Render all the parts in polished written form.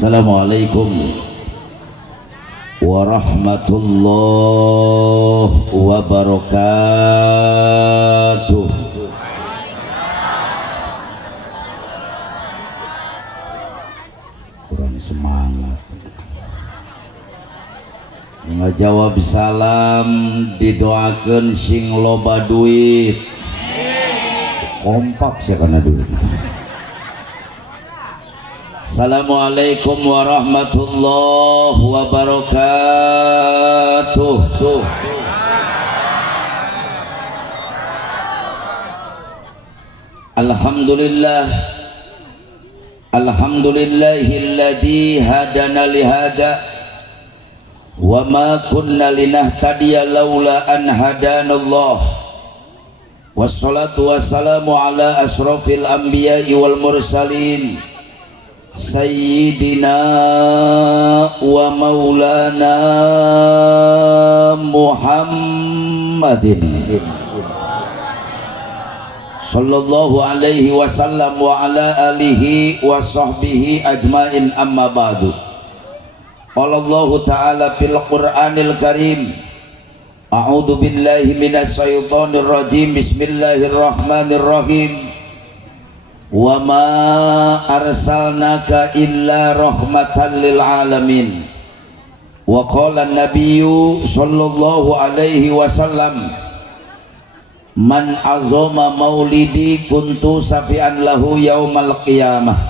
Assalamualaikum warahmatullahi wabarakatuh. Kurang semangat. Ngajawab salam didoakeun sing loba duit. Kompak sih karena duit. Assalamualaikum warahmatullahi wabarakatuh. Alhamdulillah, alhamdulillahilladzi hadana lihada wa ma kunna linahtadiya laula an hadanallah. Wassalatu wassalamu ala asrofil anbiya'i wal mursalin Sayyidina wa maulana Muhammadin sallallahu alaihi wasallam wa ala alihi wa sahbihi ajmain, amma ba'du. Qala Allah ta'ala fil Qur'anil Karim, a'udzu billahi minasy syaithanir rajim, bismillahirrahmanirrahim. Wa ma arsalnaka illa rahmatan lil alamin. Wa qala an-nabiyyu sallallahu alaihi wasallam, man azama maulidi kuntu safi'an lahu yaumal qiyamah.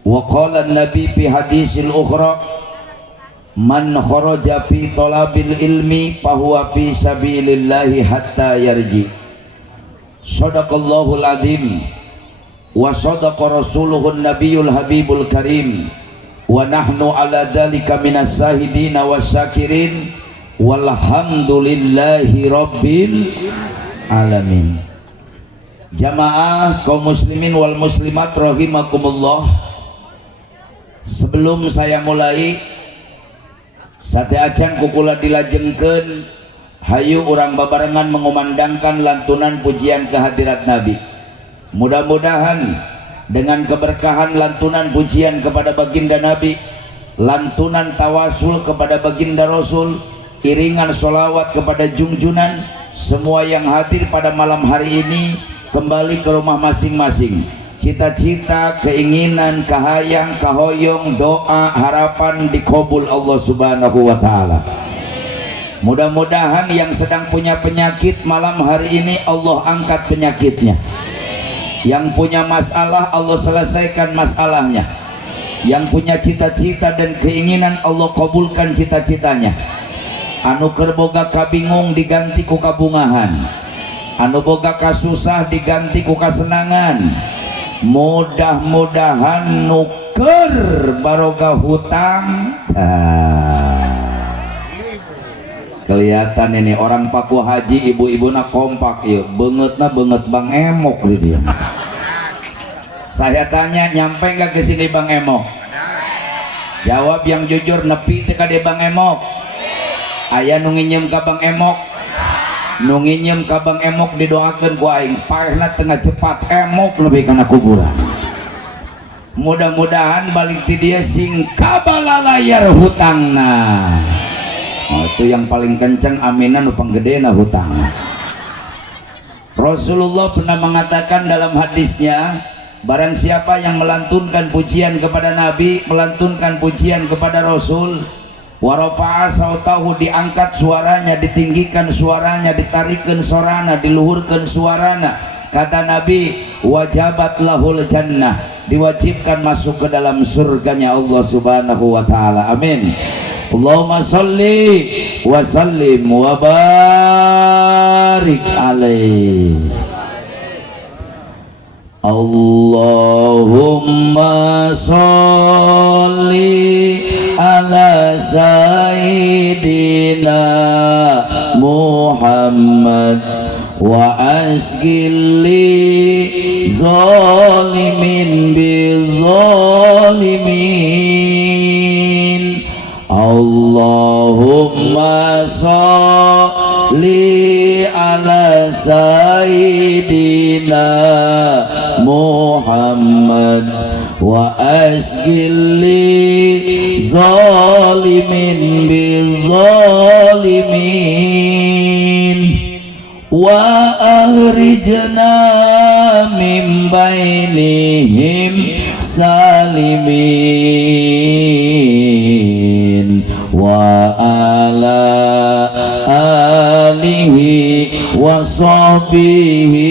Wa qala an-nabi fi hadisil ukhra, man kharaja fi talabil ilmi fahuwa fi sabilillahi hatta yarji. Shadaqallahul azim wa sadaqa rasuluhun nabiyul habibul karim, wa nahnu ala dhalika minas sahidina wasyakirin, walhamdulillahi rabbil alamin. Jamaah kaum muslimin wal muslimat rahimakumullah, sebelum saya mulai sate acan kukula dilajengkeun, hayu urang babarengan mengumandangkan lantunan pujian kehadirat Nabi. Mudah-mudahan dengan keberkahan lantunan pujian kepada baginda Nabi, lantunan tawasul kepada baginda Rasul, iringan sholawat kepada junjunan, semua yang hadir pada malam hari ini kembali ke rumah masing-masing. Cita-cita, keinginan, kahayang, kahoyong, doa, harapan dikabul Allah subhanahu wa ta'ala. Mudah-mudahan yang sedang punya penyakit malam hari ini Allah angkat penyakitnya. Yang punya masalah Allah selesaikan masalahnya. Yang punya cita-cita dan keinginan Allah kabulkan cita-citanya. Anu keur boga kabingung diganti ku kabungahan, anu boga kasusah diganti ku kasenangan. Mudah-mudahan nuker baroga hutang. Kelihatan ini orang paku haji, ibu-ibu na kompak yuk, bengetna benget Bang Emok gitu. Saya tanya, nyampe nggak ke sini Bang Emok? Jawab yang jujur, nepi teh ka dieu Bang Emok. Aya nu nginjem ka Bang Emok, nu nginjem ka Bang Emok didoakeun ku aing, paehna tengah cepat emok lebih kana kuburan. Mudah-mudahan balik ti dieu sing kabalalayar hutangna. Oh, itu yang paling kencang aminan nu panggedena hutang. Rasulullah pernah mengatakan dalam hadisnya, barang siapa yang melantunkan pujian kepada Nabi, melantunkan pujian kepada Rasul, warafa'a sautahu, diangkat suaranya, ditinggikan suaranya, ditarikkan suaranya, diluhurkan suaranya, kata Nabi, wajabat lahul jannah, diwajibkan masuk ke dalam surganya Allah subhanahu wa ta'ala. Amin. Allahumma salli wa sallim wa barik alaih. Allahumma salli ala sayyidina Muhammad wa asgili zalimin bizalimin. Allahumma salli ala sayyidina Muhammad wa asqil li zalimin bizalimin wa akhrijna min bainihim salimin wa ala alihi wa sahbihi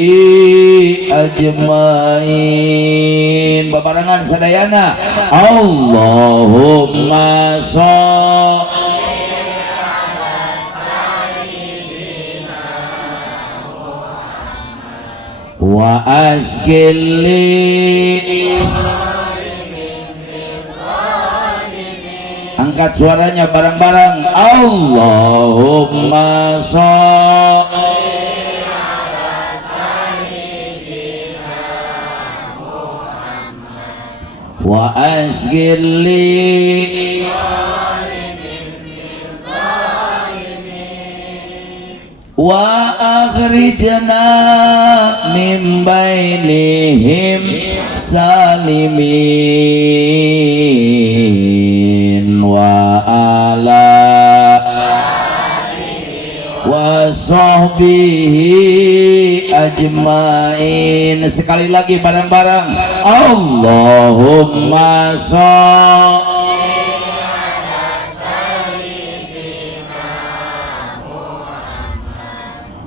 ajmain. Babarengan sadayana Allahumma sholli wa asqili. Angkat suaranya bareng-bareng Allahumma sholli ala sayyidina Muhammad wa asqili wa akhrijna min bainihim salimin wa ala wa sahbihi ajmain. Sekali lagi bareng-bareng Allahumma sholli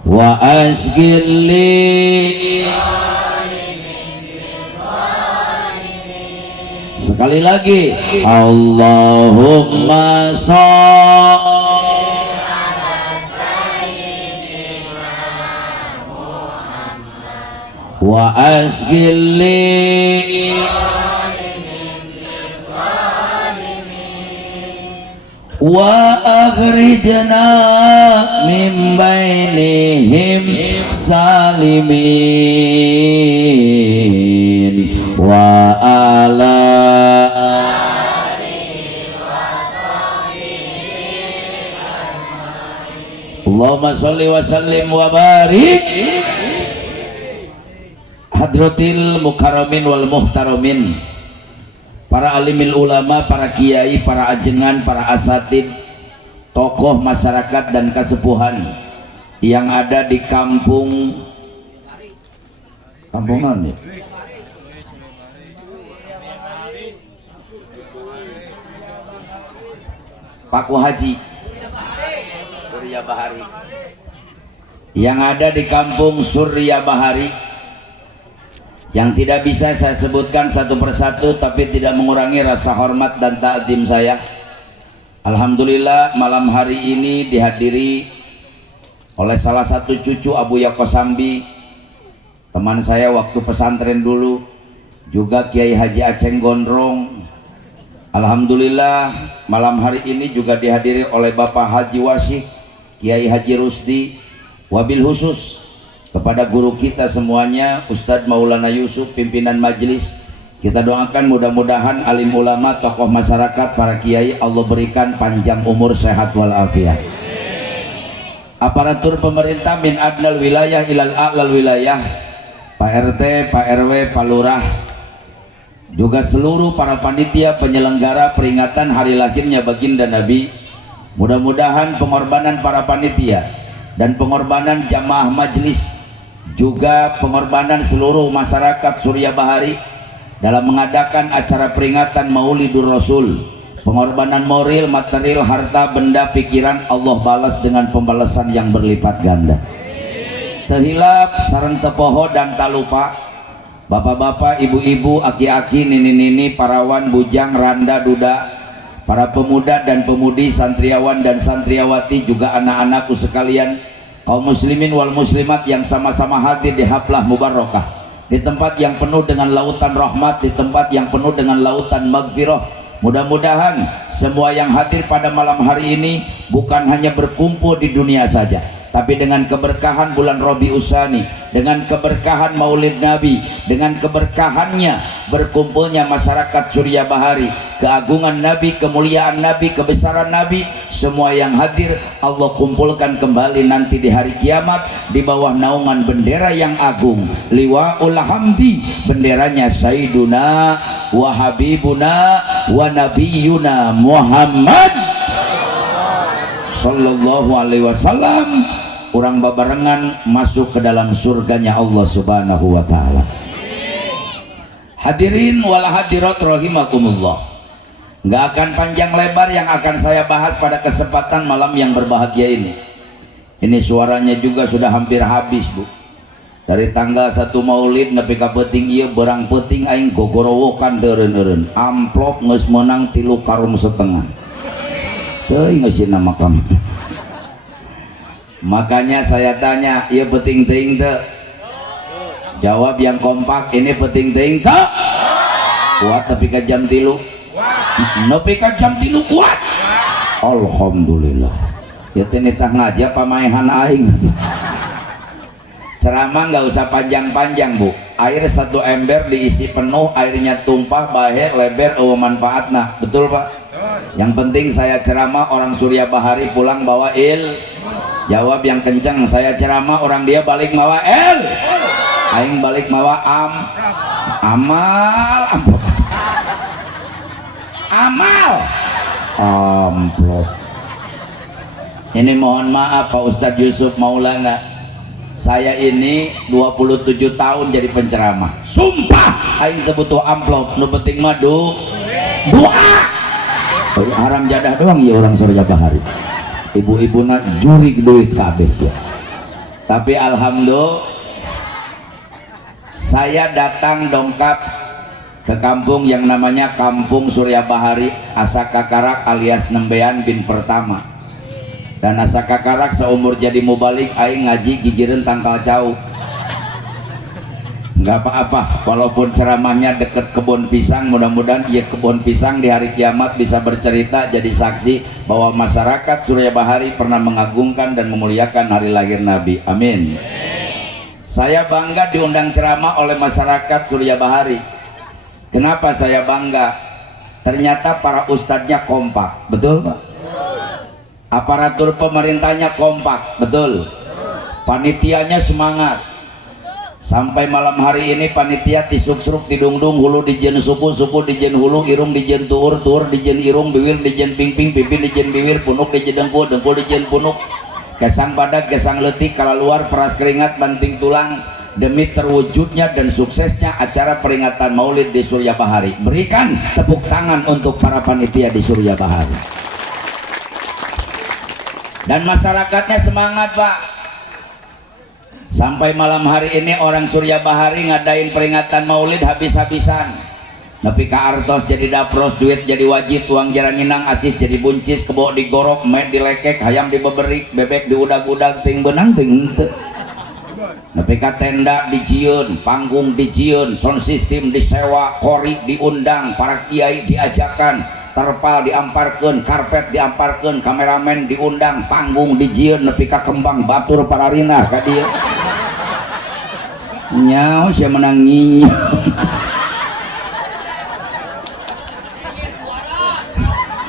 wa asqili. Sekali lagi Allahumma sholli ala sayyidina Muhammad wa asqili wa akhrijna min bainihim salimin wa ala alihi wa sahbihi ajmain. Allahumma sholli wa sallim wa barik hadratil mukarramin wal muhtaramin, para alimil ulama, para kiai, para ajengan, para asatid, tokoh masyarakat dan kesepuhan yang ada di kampung mana? Paku Haji Surya Bahari, yang ada di kampung Surya Bahari, yang tidak bisa saya sebutkan satu persatu, tapi tidak mengurangi rasa hormat dan ta'zim saya. Alhamdulillah malam hari ini dihadiri oleh salah satu cucu Abu Yakosambi, teman saya waktu pesantren dulu, juga Kiai Haji Aceng Gondrong. Alhamdulillah malam hari ini juga dihadiri oleh Bapak Haji Wasih, Kiai Haji Rusdi, wabil khusus kepada guru kita semuanya Ustadz Maulana Yusuf, pimpinan majelis. Kita doakan mudah-mudahan alim ulama, tokoh masyarakat, para kiai Allah berikan panjang umur, sehat walafiat. Aparatur pemerintah min adnal wilayah ilal a'lal wilayah, Pak RT, Pak RW, Pak Lurah, juga seluruh para panitia penyelenggara peringatan hari lahirnya baginda Nabi. Mudah-mudahan pengorbanan para panitia dan pengorbanan jamaah majelis, juga pengorbanan seluruh masyarakat Surya Bahari dalam mengadakan acara peringatan Maulidur Rasul, pengorbanan moral, material, harta, benda, pikiran, Allah balas dengan pembalasan yang berlipat ganda. Tehilap sareng tepoho dan tak lupa bapak-bapak, ibu-ibu, aki-aki, nini-nini, parawan, bujang, randa, duda, para pemuda dan pemudi, santriawan dan santriawati, juga anak-anakku sekalian, kaum muslimin wal muslimat yang sama-sama hadir di haflah mubarakah, di tempat yang penuh dengan lautan rahmat, di tempat yang penuh dengan lautan maghfirah. Mudah-mudahan semua yang hadir pada malam hari ini bukan hanya berkumpul di dunia saja, tapi dengan keberkahan bulan Rabiul Tsani, dengan keberkahan Maulid Nabi, dengan keberkahannya berkumpulnya masyarakat Surya Bahari, keagungan Nabi, kemuliaan Nabi, kebesaran Nabi, semua yang hadir Allah kumpulkan kembali nanti di hari kiamat di bawah naungan bendera yang agung, liwaul hamdi, benderanya Sayyiduna wa Habibuna wa Nabiyuna Muhammad sallallahu alaihi wasallam. Orang babarengan masuk ke dalam surganya Allah subhanahu wa ta'ala. Hadirin wal hadirat rahimakumullah, nggak akan panjang lebar yang akan saya bahas pada kesempatan malam yang berbahagia ini. Ini suaranya juga sudah hampir habis, Bu. Dari tanggal 1 Maulid nepi ka peuting ieu berang peuting aing gogorowokan deureun-eureun. Amplop geus meunang 3 karung setengah. Teuing geus nama kami. Makanya saya tanya, ieu peuting teuing teu? Jawab yang kompak, ini peuting teuing teu? Kuat tapi ka jam 3. Nepi ka jam 3 kuat. Alhamdulillah. Ya teh nitah ngajak pamaehan aing. Ceramah nggak usah panjang-panjang, Bu. Air 1 ember diisi penuh, airnya tumpah, bahe, leber, manfaatna. Betul, Pak? Yang penting saya ceramah, orang Surya Bahari pulang bawa Jawab yang kencang, saya ceramah, orang dia balik bawa aing balik bawa amal amplop. Ini mohon maaf Pak Ustadz Yusuf Maulana, saya ini 27 tahun jadi penceramah, sumpah aing butuh amplop, nu penting mah doa. Haram jadah doang ya orang Surya Bahari. Ibu-ibu nak juri duit kabeh ya. Tapi alhamdulillah saya datang dongkap ke kampung yang namanya Kampung Surya Bahari, Asaka Karak alias Nembean bin Pertama. Dan Asaka Karak seumur jadi mubalik aing ngaji gijireun tangkal jauh. Nggak apa-apa, walaupun ceramahnya deket kebun pisang, mudah-mudahan ya kebun pisang di hari kiamat bisa bercerita jadi saksi bahwa masyarakat Surya Bahari pernah mengagungkan dan memuliakan hari lahir Nabi. Amin. Saya bangga diundang ceramah oleh masyarakat Surya Bahari. Kenapa saya bangga? Ternyata para ustadznya kompak, betul Pak? Aparatur pemerintahnya kompak, betul? Panitianya semangat. Sampai malam hari ini panitia tisuk-suruk tidungdung hulu dijen supu dijen hulu irung dijen tuur dijen irung bibir dijen pingping pipi dijen bibir punuk dijen dengkul dijen punuk kesang badak kesang letik kala luar peras keringat banting tulang demi terwujudnya dan suksesnya acara peringatan Maulid di Surya Bahari. Berikan tepuk tangan untuk para panitia di Surya Bahari. Dan masyarakatnya semangat, Pak. Sampai malam hari ini orang Surya Bahari ngadain peringatan Maulid habis-habisan. Nepi ka artos jadi dapros, duit jadi wajib, uang jaranginang acis jadi buncis, kebo digorok, med dilekek, hayam dibeberik, bebek diudag-udag, ting benang ting henteu. Nepi ka tenda dijieun, panggung dijieun, sound system disewa, kori diundang, para kiai diajakan, terpal diamparkeun, karpet diamparkeun, kameramen diundang, panggung dijieun, nepi ka kembang batur pararina ka dieu. Nyaho sia menang nyinyir.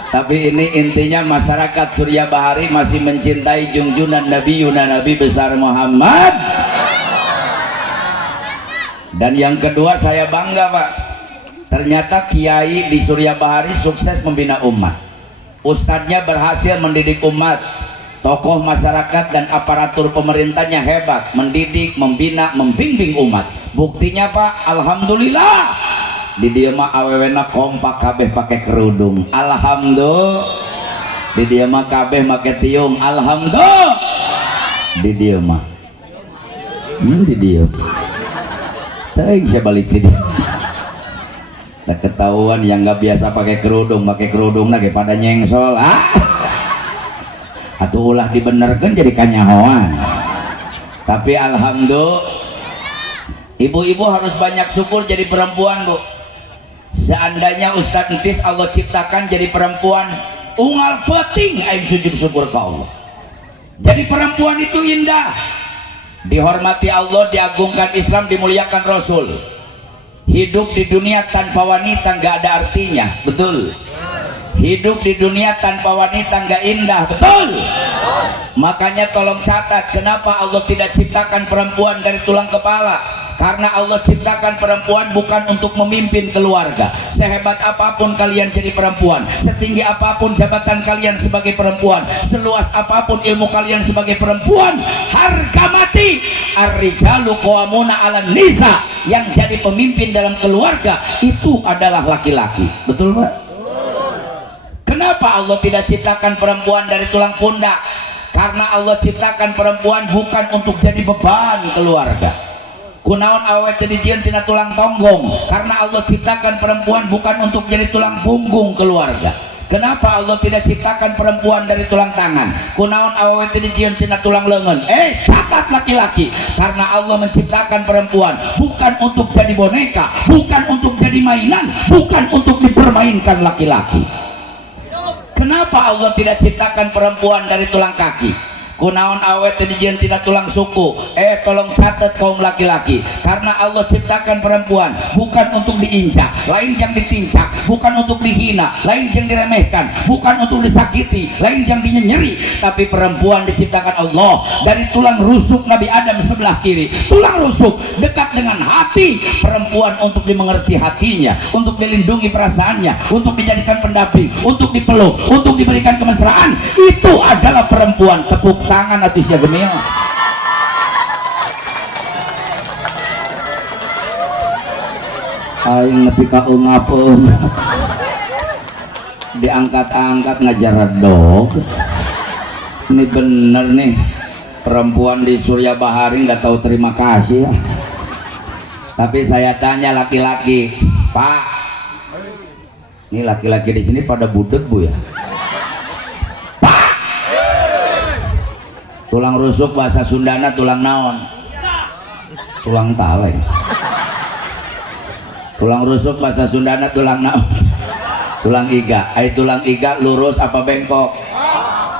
Tapi ini intinya masyarakat Surya Bahari masih mencintai junjunan Nabi besar Muhammad. Dan yang kedua saya bangga, Pak. Ternyata kiai di Surya Bahari sukses membina umat. Ustadznya berhasil mendidik umat. Tokoh masyarakat dan aparatur pemerintahnya hebat, mendidik, membina, membimbing umat. Buktinya Pak, alhamdulillah. Di dia mah awewena kompak kabeh pakai kerudung. Alhamdulillah. Di dia mah kabeh make tiung. Alhamdulillah. Di dia mah. Di dia. Teuing saya balik di dia. Nah, ketahuan yang nggak biasa pakai kerudung lagi pada nyengsol. Atuh ulah dibenerkan jadi kanyahoan. Tapi alhamdulillah, ibu-ibu harus banyak syukur jadi perempuan, Bu. Seandainya Ustadz Entis Allah ciptakan jadi perempuan, unggal peting aing sujud syukur ke Allah. Jadi perempuan itu indah, dihormati Allah, diagungkan Islam, dimuliakan Rasul. Hidup di dunia tanpa wanita nggak ada artinya, betul. Hidup di dunia tanpa wanita nggak indah, betul. Makanya tolong catat, kenapa Allah tidak ciptakan perempuan dari tulang kepala? Karena Allah ciptakan perempuan bukan untuk memimpin keluarga. Sehebat apapun kalian jadi perempuan, setinggi apapun jabatan kalian sebagai perempuan, seluas apapun ilmu kalian sebagai perempuan, harga mati. Ar-rijalu qawwamuna 'alan nisa. Yang jadi pemimpin dalam keluarga itu adalah laki-laki. Betul, Pak? Kenapa Allah tidak ciptakan perempuan dari tulang pundak? Karena Allah ciptakan perempuan bukan untuk jadi beban keluarga. Kunaon awet dijieun tina tulang tonggong? Karena Allah ciptakan perempuan bukan untuk jadi tulang punggung keluarga. Kenapa Allah tidak ciptakan perempuan dari tulang tangan? Kunaon awet dijieun tina tulang lengan? Catat laki-laki. Karena Allah menciptakan perempuan bukan untuk jadi boneka, bukan untuk jadi mainan, bukan untuk dipermainkan laki-laki. Kenapa Allah tidak ciptakan perempuan dari tulang kaki? Kunaon awet dijieun tina tulang suku? Tolong catat kaum laki-laki. Karena Allah ciptakan perempuan bukan untuk diinjak, lain yang ditincak, bukan untuk dihina, lain yang diremehkan, bukan untuk disakiti, lain yang dinyeri. Tapi perempuan diciptakan Allah dari tulang rusuk Nabi Adam sebelah kiri. Tulang rusuk dekat dengan hati perempuan, untuk dimengerti hatinya, untuk dilindungi perasaannya, untuk dijadikan pendamping, untuk dipeluk, untuk diberikan kemesraan. Itu adalah perempuan. Tepuk tangan atuh sia gemil. Aing nepi ka eungapeun. Diangkat-angkat ngajar dog. Ini bener nih, perempuan di Surya Bahari nggak tahu terima kasih ya. Tapi saya tanya laki-laki, Pak, ini laki-laki di sini pada budek bu ya? Tulang rusuk bahasa Sundana tulang naon? Tulang taleng. Tulang rusuk bahasa Sundana tulang naon? Tulang iga. Tulang iga lurus apa bengkok?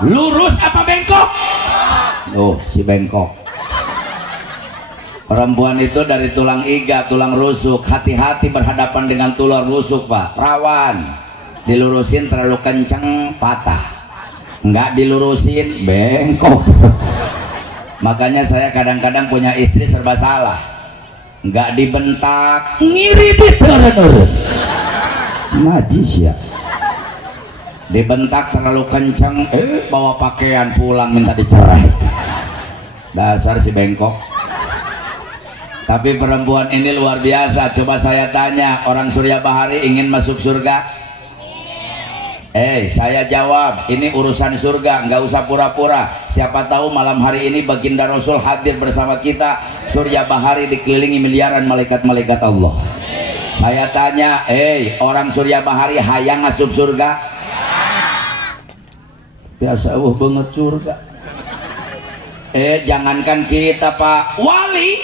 Lurus apa bengkok? Oh, si bengkok. Perempuan itu dari tulang iga, tulang rusuk. Hati-hati berhadapan dengan tulang rusuk, Pak. Rawan. Dilurusin terlalu kencang patah. Enggak dilurusin bengkok. Makanya saya kadang-kadang punya istri serba salah. Enggak dibentak ngiri diterus najis ya. Dibentak terlalu kencang, bawa pakaian pulang minta dicerai. Dasar si bengkok. Tapi perempuan ini luar biasa. Coba saya tanya, orang Surya Bahari ingin masuk surga? Saya jawab, ini urusan surga, nggak usah pura-pura. Siapa tahu malam hari ini baginda Rasul hadir bersama kita. Surya Bahari dikelilingi miliaran malaikat-malaikat Allah. Saya tanya, orang Surya Bahari hayang masuk surga? Biasa banget surga. Jangankan kita, Pak, wali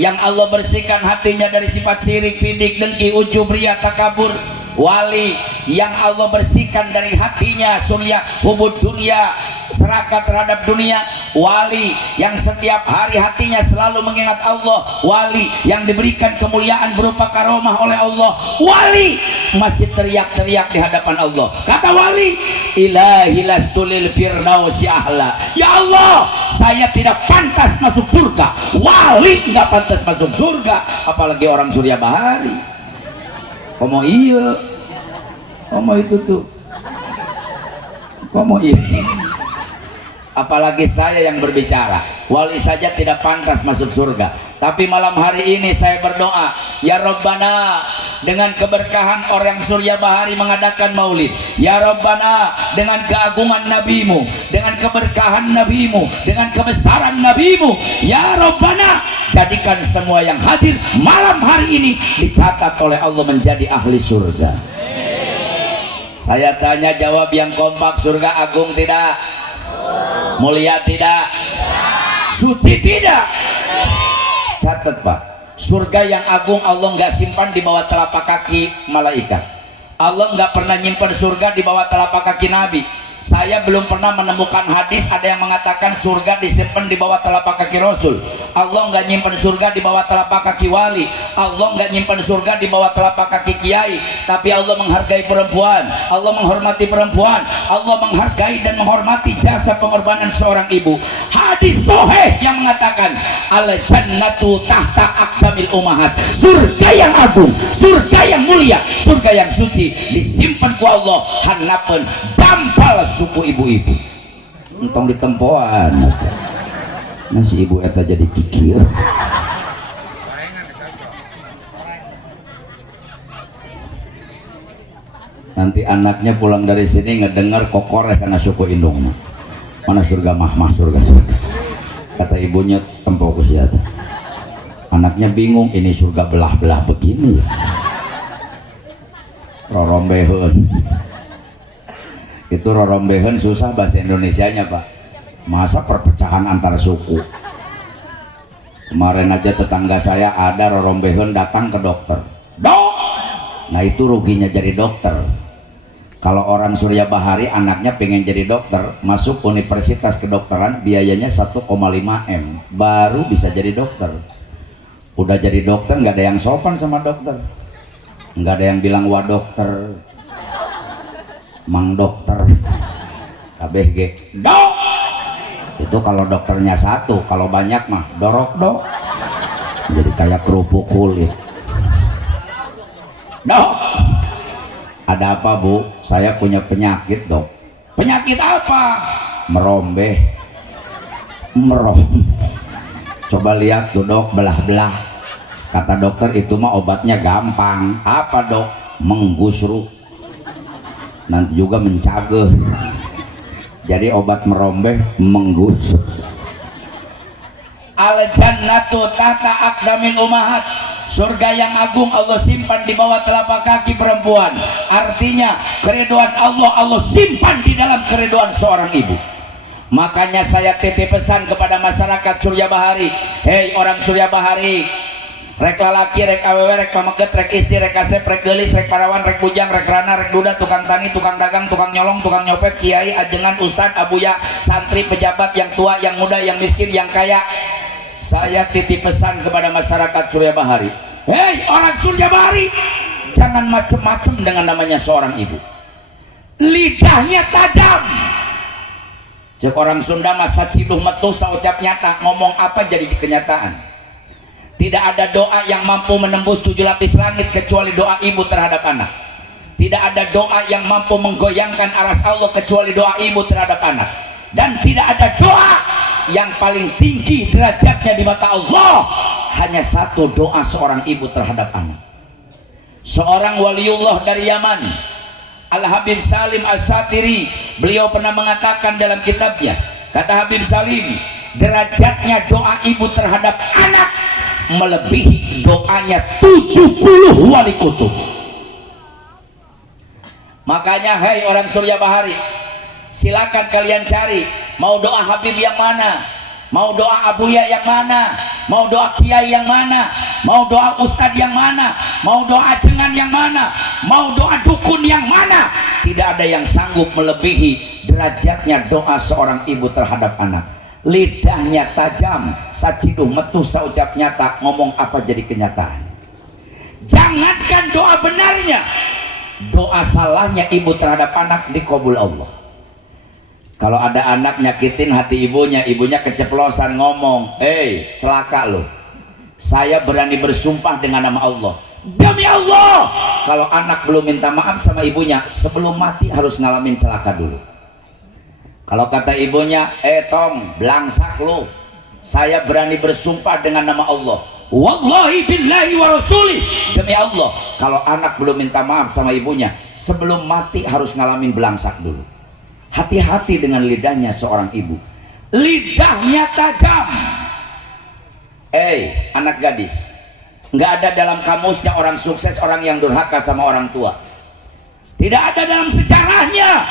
yang Allah bersihkan hatinya dari sifat sirik, fidik, dengki, ujub, riya, takabur. Wali yang Allah bersihkan dari hatinya surya hubud dunia, serakah terhadap dunia. Wali yang setiap hari hatinya selalu mengingat Allah. Wali yang diberikan kemuliaan berupa karomah oleh Allah. Wali masih teriak-teriak di hadapan Allah. Kata wali, ilahi lastulil firdausi ahla. Ya Allah, saya tidak pantas masuk surga. Wali nggak pantas masuk surga, apalagi orang Surya Bahari. Komo iya, komo itu tuh, komo iya. Apalagi saya yang berbicara, wali saja tidak pantas masuk surga. Tapi malam hari ini saya berdoa, ya Rabbana, dengan keberkahan orang Surya Bahari mengadakan maulid. Ya Rabbana, dengan keagungan nabimu, dengan keberkahan nabimu, dengan kebesaran nabimu, ya Rabbana, jadikan semua yang hadir malam hari ini dicatat oleh Allah menjadi ahli surga. Saya tanya, jawab yang kompak, surga agung tidak? Mulia tidak? Suci tidak? Catat, Pak, surga yang agung Allah nggak simpan di bawah telapak kaki malaikat. Allah nggak pernah nyimpan surga di bawah telapak kaki Nabi. Saya belum pernah menemukan hadis ada yang mengatakan surga disimpan di bawah telapak kaki Rasul. Allah nggak nyimpen surga di bawah telapak kaki wali, Allah nggak nyimpen surga di bawah telapak kaki kiai, tapi Allah menghargai perempuan, Allah menghormati perempuan, Allah menghargai dan menghormati jasa pengorbanan seorang ibu. Hadis sahih yang mengatakan al jannatu tahta aqdamil ummahat, surga yang agung, surga yang mulia, surga yang suci disimpan ku Allah hanapeun dampal suku ibu-ibu. Entong ditempoan nasi ibu eta jadi pikir. Nanti anaknya pulang dari sini ngedengar kokoreh karena suku indung. Mana surga mah surga. Kata ibunya tempau ku siata. Anaknya bingung, ini surga belah-belah begini ya. Rorombeheun. Itu rorombeheun susah bahasa Indonesianya Pak. Masa perpecahan antar suku. Kemarin aja tetangga saya ada rorombeheun datang ke dokter. Dok! Nah itu ruginya jadi dokter. Kalau orang Surya Bahari anaknya pengen jadi dokter, masuk universitas kedokteran biayanya 1,5 M baru bisa jadi dokter. Udah jadi dokter nggak ada yang sopan sama dokter, nggak ada yang bilang wah dokter, mang dokter, KBG dok. Itu kalau dokternya satu, kalau banyak mah dorok dok, jadi kayak kerupuk kulit. Dok, ada apa Bu? Saya punya penyakit dok. Penyakit apa? Merombeh. Coba lihat tuh dok, belah-belah. Kata dokter itu mah obatnya gampang. Apa dok? Menggusruk. Nanti juga mencageh. Jadi obat merombeh menggusruk. Al jannatu tata aqdamil ummahat, surga yang agung Allah simpan di bawah telapak kaki perempuan. Artinya keriduan Allah simpan di dalam keriduan seorang ibu. Makanya saya titip pesan kepada masyarakat Surya Bahari. Hei orang Surya Bahari, rek lalaki, rek awewe, rek pameget, rek istri, rek kasep, rek gelis, rek parawan, rek bujang, rek rana, rek duda, tukang tani, tukang dagang, tukang nyolong, tukang nyopet, kiai, ajengan, ustad, abuya, santri, pejabat, yang tua, yang muda, yang miskin, yang kaya. Saya titip pesan kepada masyarakat Surya Bahari. Hei orang Surya Bahari, jangan macem-macem dengan namanya seorang ibu. Lidahnya tajam. Cek orang Sunda masa ciluh metu saucap nyata, ngomong apa jadi kenyataan. Tidak ada doa yang mampu menembus 7 lapis langit kecuali doa ibu terhadap anak. Tidak ada doa yang mampu menggoyangkan aras Allah kecuali doa ibu terhadap anak. Dan tidak ada doa yang paling tinggi derajatnya di mata Allah, hanya satu doa seorang ibu terhadap anak. Seorang waliullah dari Yaman, Al-Habib Salim As-Satiri, beliau pernah mengatakan dalam kitabnya, kata Habib Salim, derajatnya doa ibu terhadap anak melebihi doanya 70 wali kutub. Makanya hai orang Surya Bahari, silakan kalian cari, mau doa Habib yang mana, mau doa Abuya yang mana, mau doa Kiai yang mana, mau doa Ustadz yang mana, mau doa jengan yang mana, mau doa dukun yang mana. Tidak ada yang sanggup melebihi derajatnya doa seorang ibu terhadap anak. Lidahnya tajam, saciduh metu saucap nyata, ngomong apa jadi kenyataan. Jangankan doa benarnya, doa salahnya ibu terhadap anak dikabul Allah. Kalau ada anak nyakitin hati ibunya, ibunya keceplosan ngomong, celaka lo, saya berani bersumpah dengan nama Allah, demi Allah, kalau anak belum minta maaf sama ibunya, sebelum mati harus ngalamin celaka dulu. Kalau kata ibunya, tong belangsak lo, saya berani bersumpah dengan nama Allah, wallahi billahi wa rasulih, demi Allah, kalau anak belum minta maaf sama ibunya, sebelum mati harus ngalamin belangsak dulu. Hati-hati dengan lidahnya seorang ibu. Lidahnya tajam. Anak gadis, nggak ada dalam kamusnya orang sukses orang yang durhaka sama orang tua. Tidak ada dalam sejarahnya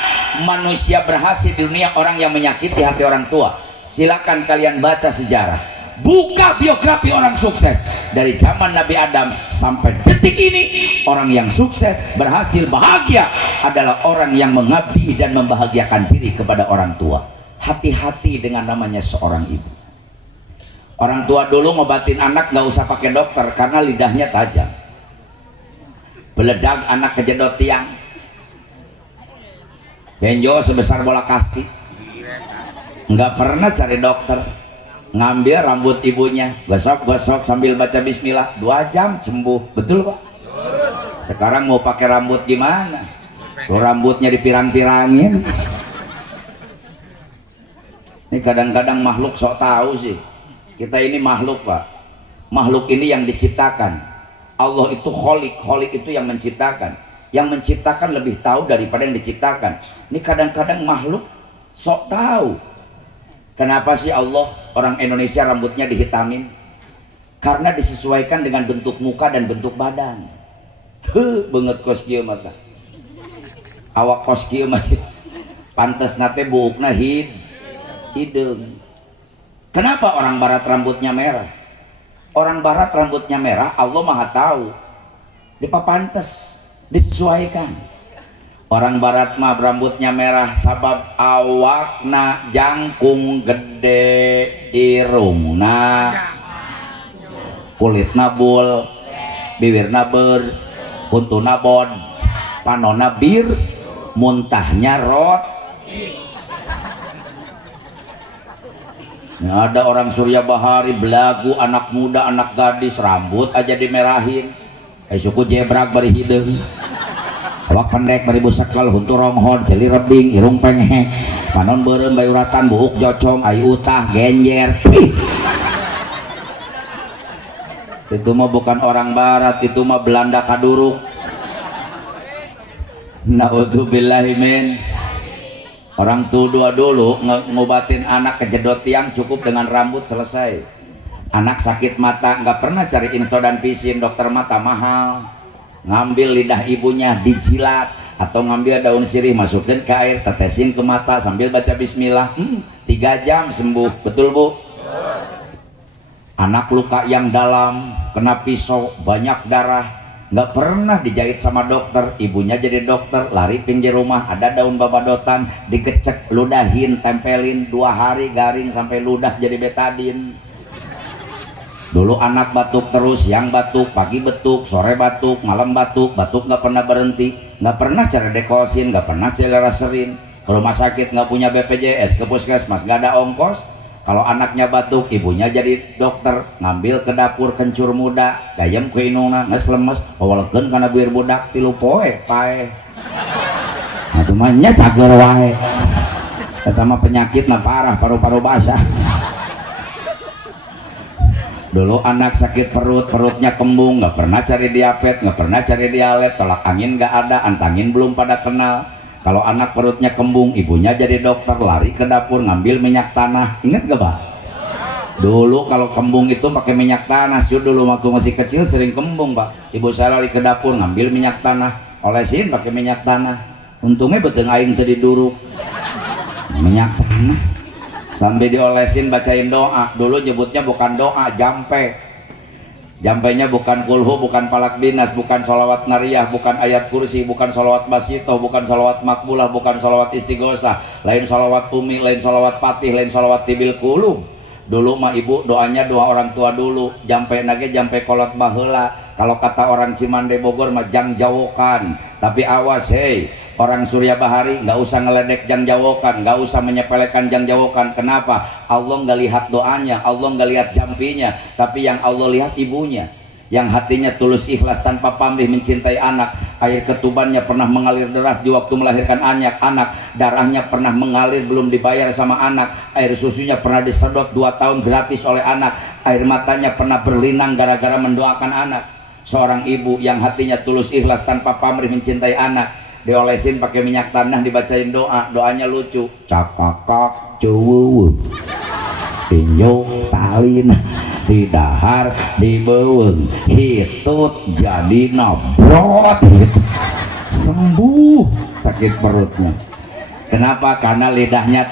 manusia berhasil di dunia orang yang menyakiti hati orang tua. Silakan kalian baca sejarah, buka biografi orang sukses dari zaman Nabi Adam sampai detik ini. Orang yang sukses, berhasil, bahagia adalah orang yang mengabdi dan membahagiakan diri kepada orang tua. Hati-hati dengan namanya seorang ibu. Orang tua dulu ngobatin anak nggak usah pakai dokter karena lidahnya tajam. Beledag anak kejedot tiang. Benjo sebesar bola kasti. Nggak pernah cari dokter. Ngambil rambut ibunya, gosok-gosok sambil baca bismillah, 2 jam sembuh. Betul Pak? Sekarang mau pakai rambut gimana? Lo rambutnya dipirang-pirangin. Ini kadang-kadang makhluk sok tahu sih. Kita ini makhluk Pak. Makhluk ini yang diciptakan. Allah itu kholik. Kholik itu yang menciptakan. Yang menciptakan lebih tahu daripada yang diciptakan. Ini kadang-kadang makhluk sok tahu. Kenapa sih Allah orang Indonesia rambutnya dihitamin? Karena disesuaikan dengan bentuk muka dan bentuk badan. Banget kos kieu mata. Awak kos kieu mah pantes nate buukna hidung. Kenapa orang barat rambutnya merah? Orang barat rambutnya merah, Allah Maha tahu. Dia pantes disesuaikan. Orang barat mah rambutnya merah sabab awakna jangkung gede, irungna kulitna bul, bibirna ber, kuntuna bod, panona bir, muntahnya rot. Nah, ada orang Surya Bahari belagu, anak muda, anak gadis, rambut aja dimerahin. Suku jebrak bari hideung. Awak pendek bari busekal, huntu ronghon, celi rebing, irung penghe. Panon beureum bayuratan, buuk jocong, ayu utah, genjer. Itu mah bukan orang barat, itu mah Belanda kaduruk. Naudzubillahi min. Orang tua dulu ngobatin anak kejedot tiang cukup dengan rambut selesai. Anak sakit mata nggak pernah cari info dan visin, dokter mata mahal. Ngambil lidah ibunya dijilat atau ngambil daun sirih masukin ke air, tetesin ke mata sambil baca bismillah. 3 jam sembuh. Betul Bu? Anak luka yang dalam, kena pisau, banyak darah, nggak pernah dijahit sama dokter. Ibunya jadi dokter, lari pinggir rumah, ada daun babadotan, dikecek, ludahin, tempelin, 2 hari garing sampai ludah jadi betadin. Dulu anak batuk terus, siang batuk, pagi batuk, sore batuk, malam batuk, batuk nggak pernah berhenti, nggak pernah cari dekosin, nggak pernah cari raserin. Ke rumah sakit nggak punya BPJS, ke puskesmas nggak ada ongkos. Kalau anaknya batuk, ibunya jadi dokter, ngambil ke dapur kencur muda, gayam ku inungna, nges lemes, pawalkeun kana buir budak 3 poe pae. Nah itu mah nya cager wae. Eta mah penyakitna parah, paru-paru basah. Dulu anak sakit perut, perutnya kembung, nggak pernah cari diabetes, nggak pernah cari dialet, tolak angin nggak ada, antangin belum pada kenal. Kalau anak perutnya kembung, ibunya jadi dokter, lari ke dapur ngambil minyak tanah. Ingat gak Pak? Dulu kalau kembung itu pakai minyak tanah. Sih dulu waktu masih kecil sering kembung Pak. Ibu saya lari ke dapur ngambil minyak tanah, olesin pakai minyak tanah. Untungnya beteng aing tadi duruk minyak tanah. Sambil diolesin bacain doa. Dulu nyebutnya bukan doa, jampe. Jampainya bukan kulhu, bukan palak binas, bukan sholawat nariyah, bukan ayat kursi, bukan sholawat basitoh, bukan sholawat makbulah, bukan sholawat istighosah, lain sholawat umi, lain sholawat patih, lain sholawat tibil kulub. Dulu mah ibu doanya doa orang tua dulu, jampai nage jampai kolot baheula. Kalau kata orang Cimande Bogor mah jang jawokan. Tapi awas hei, orang Surya Bahari nggak usah ngeledek jang jawokan, nggak usah menyepelekan jang jawokan. Kenapa? Allah nggak lihat doanya, Allah nggak lihat jampinya, tapi yang Allah lihat ibunya, yang hatinya tulus ikhlas tanpa pamrih mencintai anak. Air ketubannya pernah mengalir deras di waktu melahirkan anak, darahnya pernah mengalir belum dibayar sama anak, air susunya pernah disedot 2 tahun gratis oleh anak, air matanya pernah berlinang gara-gara mendoakan anak. Seorang ibu yang hatinya tulus ikhlas tanpa pamrih mencintai anak, diolesin pakai minyak tanah, dibacain doa, doanya lucu, cakakak cuwuw tinjuk talina di dahar di beuweung hitut jadi nabrot, sembuh sakit perutnya. Kenapa? Karena lidahnya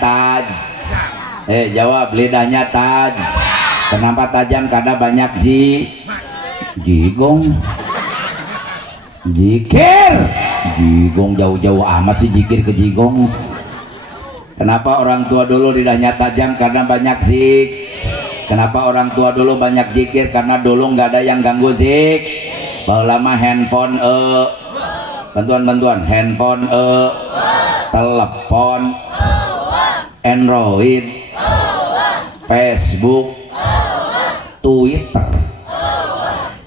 jawab, lidahnya kenapa tajam? Karena banyak jigong, jikir, jigong jauh-jauh amat sih jikir ke jigong. Kenapa orang tua dulu lidahnya tajam? Karena banyak Kenapa orang tua dulu banyak zikir? Karena dulu nggak ada yang ganggu zik. Lama handphone bantuan handphone telepon Android, Facebook, Twitter,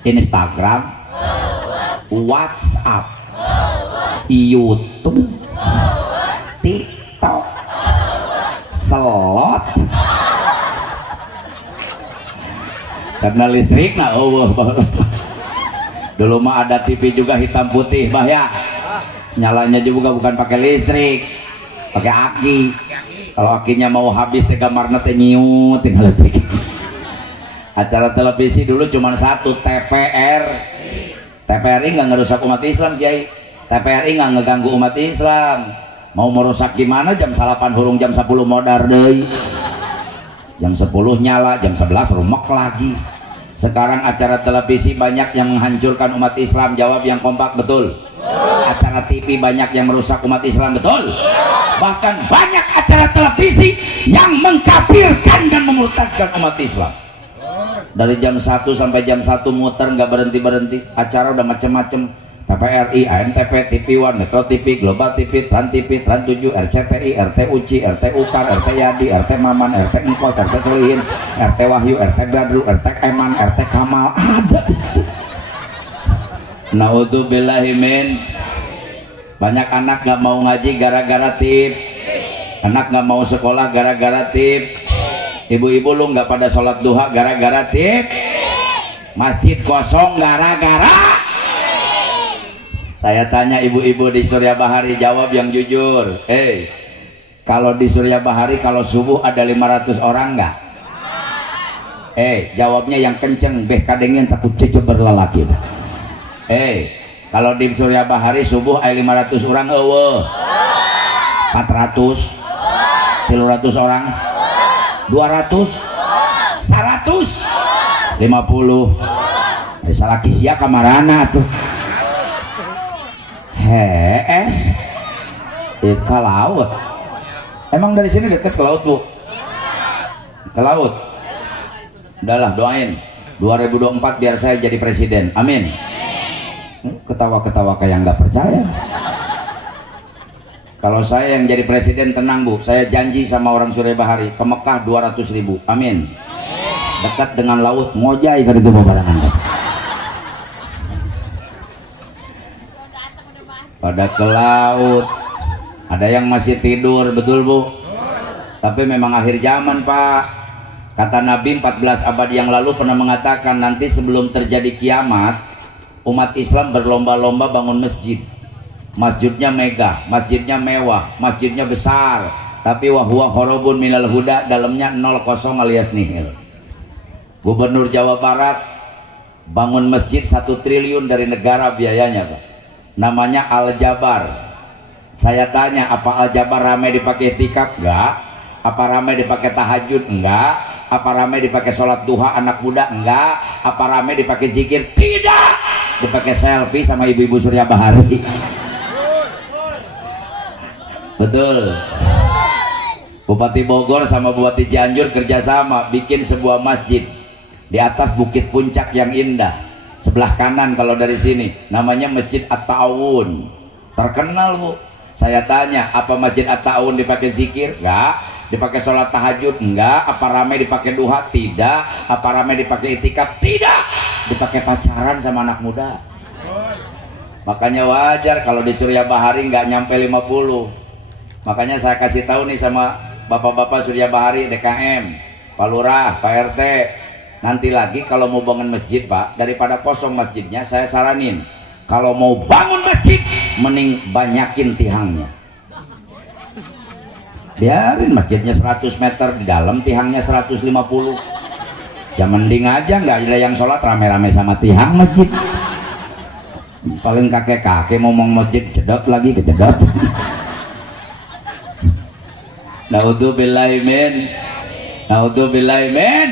Instagram, WhatsApp, YouTube, TikTok, slot. Karena listrik nah dulu mah ada TV juga hitam putih bah ya, nyalanya juga bukan pakai listrik, pakai aki. Kalau akinya mau habis teh gamarna teh nyiut tinggal listrik. Acara televisi dulu cuma satu, TVR. TVRI nggak ngerusak umat Islam Kiai, TVRI nggak ngeganggu umat Islam. Mau merusak gimana? Jam 8 hurung jam 10 modar deui, jam 10 nyala, jam 11 rumek lagi. Sekarang acara televisi banyak yang menghancurkan umat Islam. Jawab yang kompak, betul. Acara TV banyak yang merusak umat Islam, betul. Bahkan banyak acara televisi yang mengkafirkan dan memurtadkan umat Islam. Dari jam 1 sampai jam 1 muter nggak berhenti-berhenti. Acara udah macem-macem. TVRI, ANTV, TV One, Metro TV, Global TV, Trans TV, Trans 7, RCTI, RT Uci, RT Ukar, RT Yadi, RT Maman, RT Engkos, RT Solihin, RT Wahyu, RT Badru, RT Eman, RT Kamal, ada. Naudzubillahimin. Banyak anak gak mau ngaji gara-gara tip, anak gak mau sekolah gara-gara tip, ibu-ibu lu gak pada sholat duha gara-gara tip, masjid kosong gara-gara. Saya tanya ibu-ibu di Surya Bahari, jawab yang jujur. Kalau di Surya Bahari kalau subuh ada 500 orang nggak? Jawabnya yang kenceng, beh kadengin takut ceceber lelaki. Kalau di Surya Bahari subuh ada 500 orang, 400, 300 orang, 200, 100, 50. Salah kisia kamarana tuh. Ke laut. Emang dari sini dekat ke laut bu? Ke laut. Udahlah doain 2024 biar saya jadi presiden, amin. Ketawa-ketawa kayak nggak percaya. Kalau saya yang jadi presiden tenang bu, saya janji sama orang Surya Bahari ke Mekah 200.000, amin. Dekat dengan laut, ngojai ke itu barangan. Pada ke laut. Ada yang masih tidur, betul bu? Tapi memang akhir zaman pak. Kata Nabi 14 abad yang lalu pernah mengatakan, nanti sebelum terjadi kiamat, umat Islam berlomba-lomba bangun masjid. Masjidnya megah, masjidnya mewah, masjidnya besar, tapi wahuwa horobun minal huda, dalamnya 0 alias nihil. Gubernur Jawa Barat bangun masjid 1 triliun dari negara biayanya pak, namanya Al-Jabar. Saya tanya, apa Al-Jabar ramai dipakai tikap? Enggak. Apa ramai dipakai tahajud? Enggak. Apa ramai dipakai sholat duha anak muda? Enggak. Apa ramai dipakai zikir? Tidak. Dipakai selfie sama ibu-ibu Surya Bahari. Betul. Bupati Bogor sama Bupati Cianjur kerjasama bikin sebuah masjid di atas bukit puncak yang indah. Sebelah kanan kalau dari sini namanya Masjid At-Ta'awun, terkenal bu. Saya tanya, apa Masjid At-Ta'awun dipakai zikir? Enggak. Dipakai sholat tahajud? Enggak. Apa ramai dipakai duha? Tidak. Apa ramai dipakai itikaf? Tidak. Dipakai pacaran sama anak muda. Makanya wajar kalau di Surya Bahari nggak nyampe 50. Makanya saya kasih tahu nih sama bapak-bapak Surya Bahari, DKM, Pak Lurah, Pak RT, nanti lagi kalau mau bangun masjid pak, daripada kosong masjidnya, saya saranin kalau mau bangun masjid mending banyakin tihangnya. Biarin masjidnya 100 meter, di dalam tihangnya 150. Ya mending aja nggak ada yang sholat rame-rame sama tihang masjid. Paling kakek-kakek ngomong masjid cedot lagi kecedot. Naudzubillahimin. Naudzubillahimin.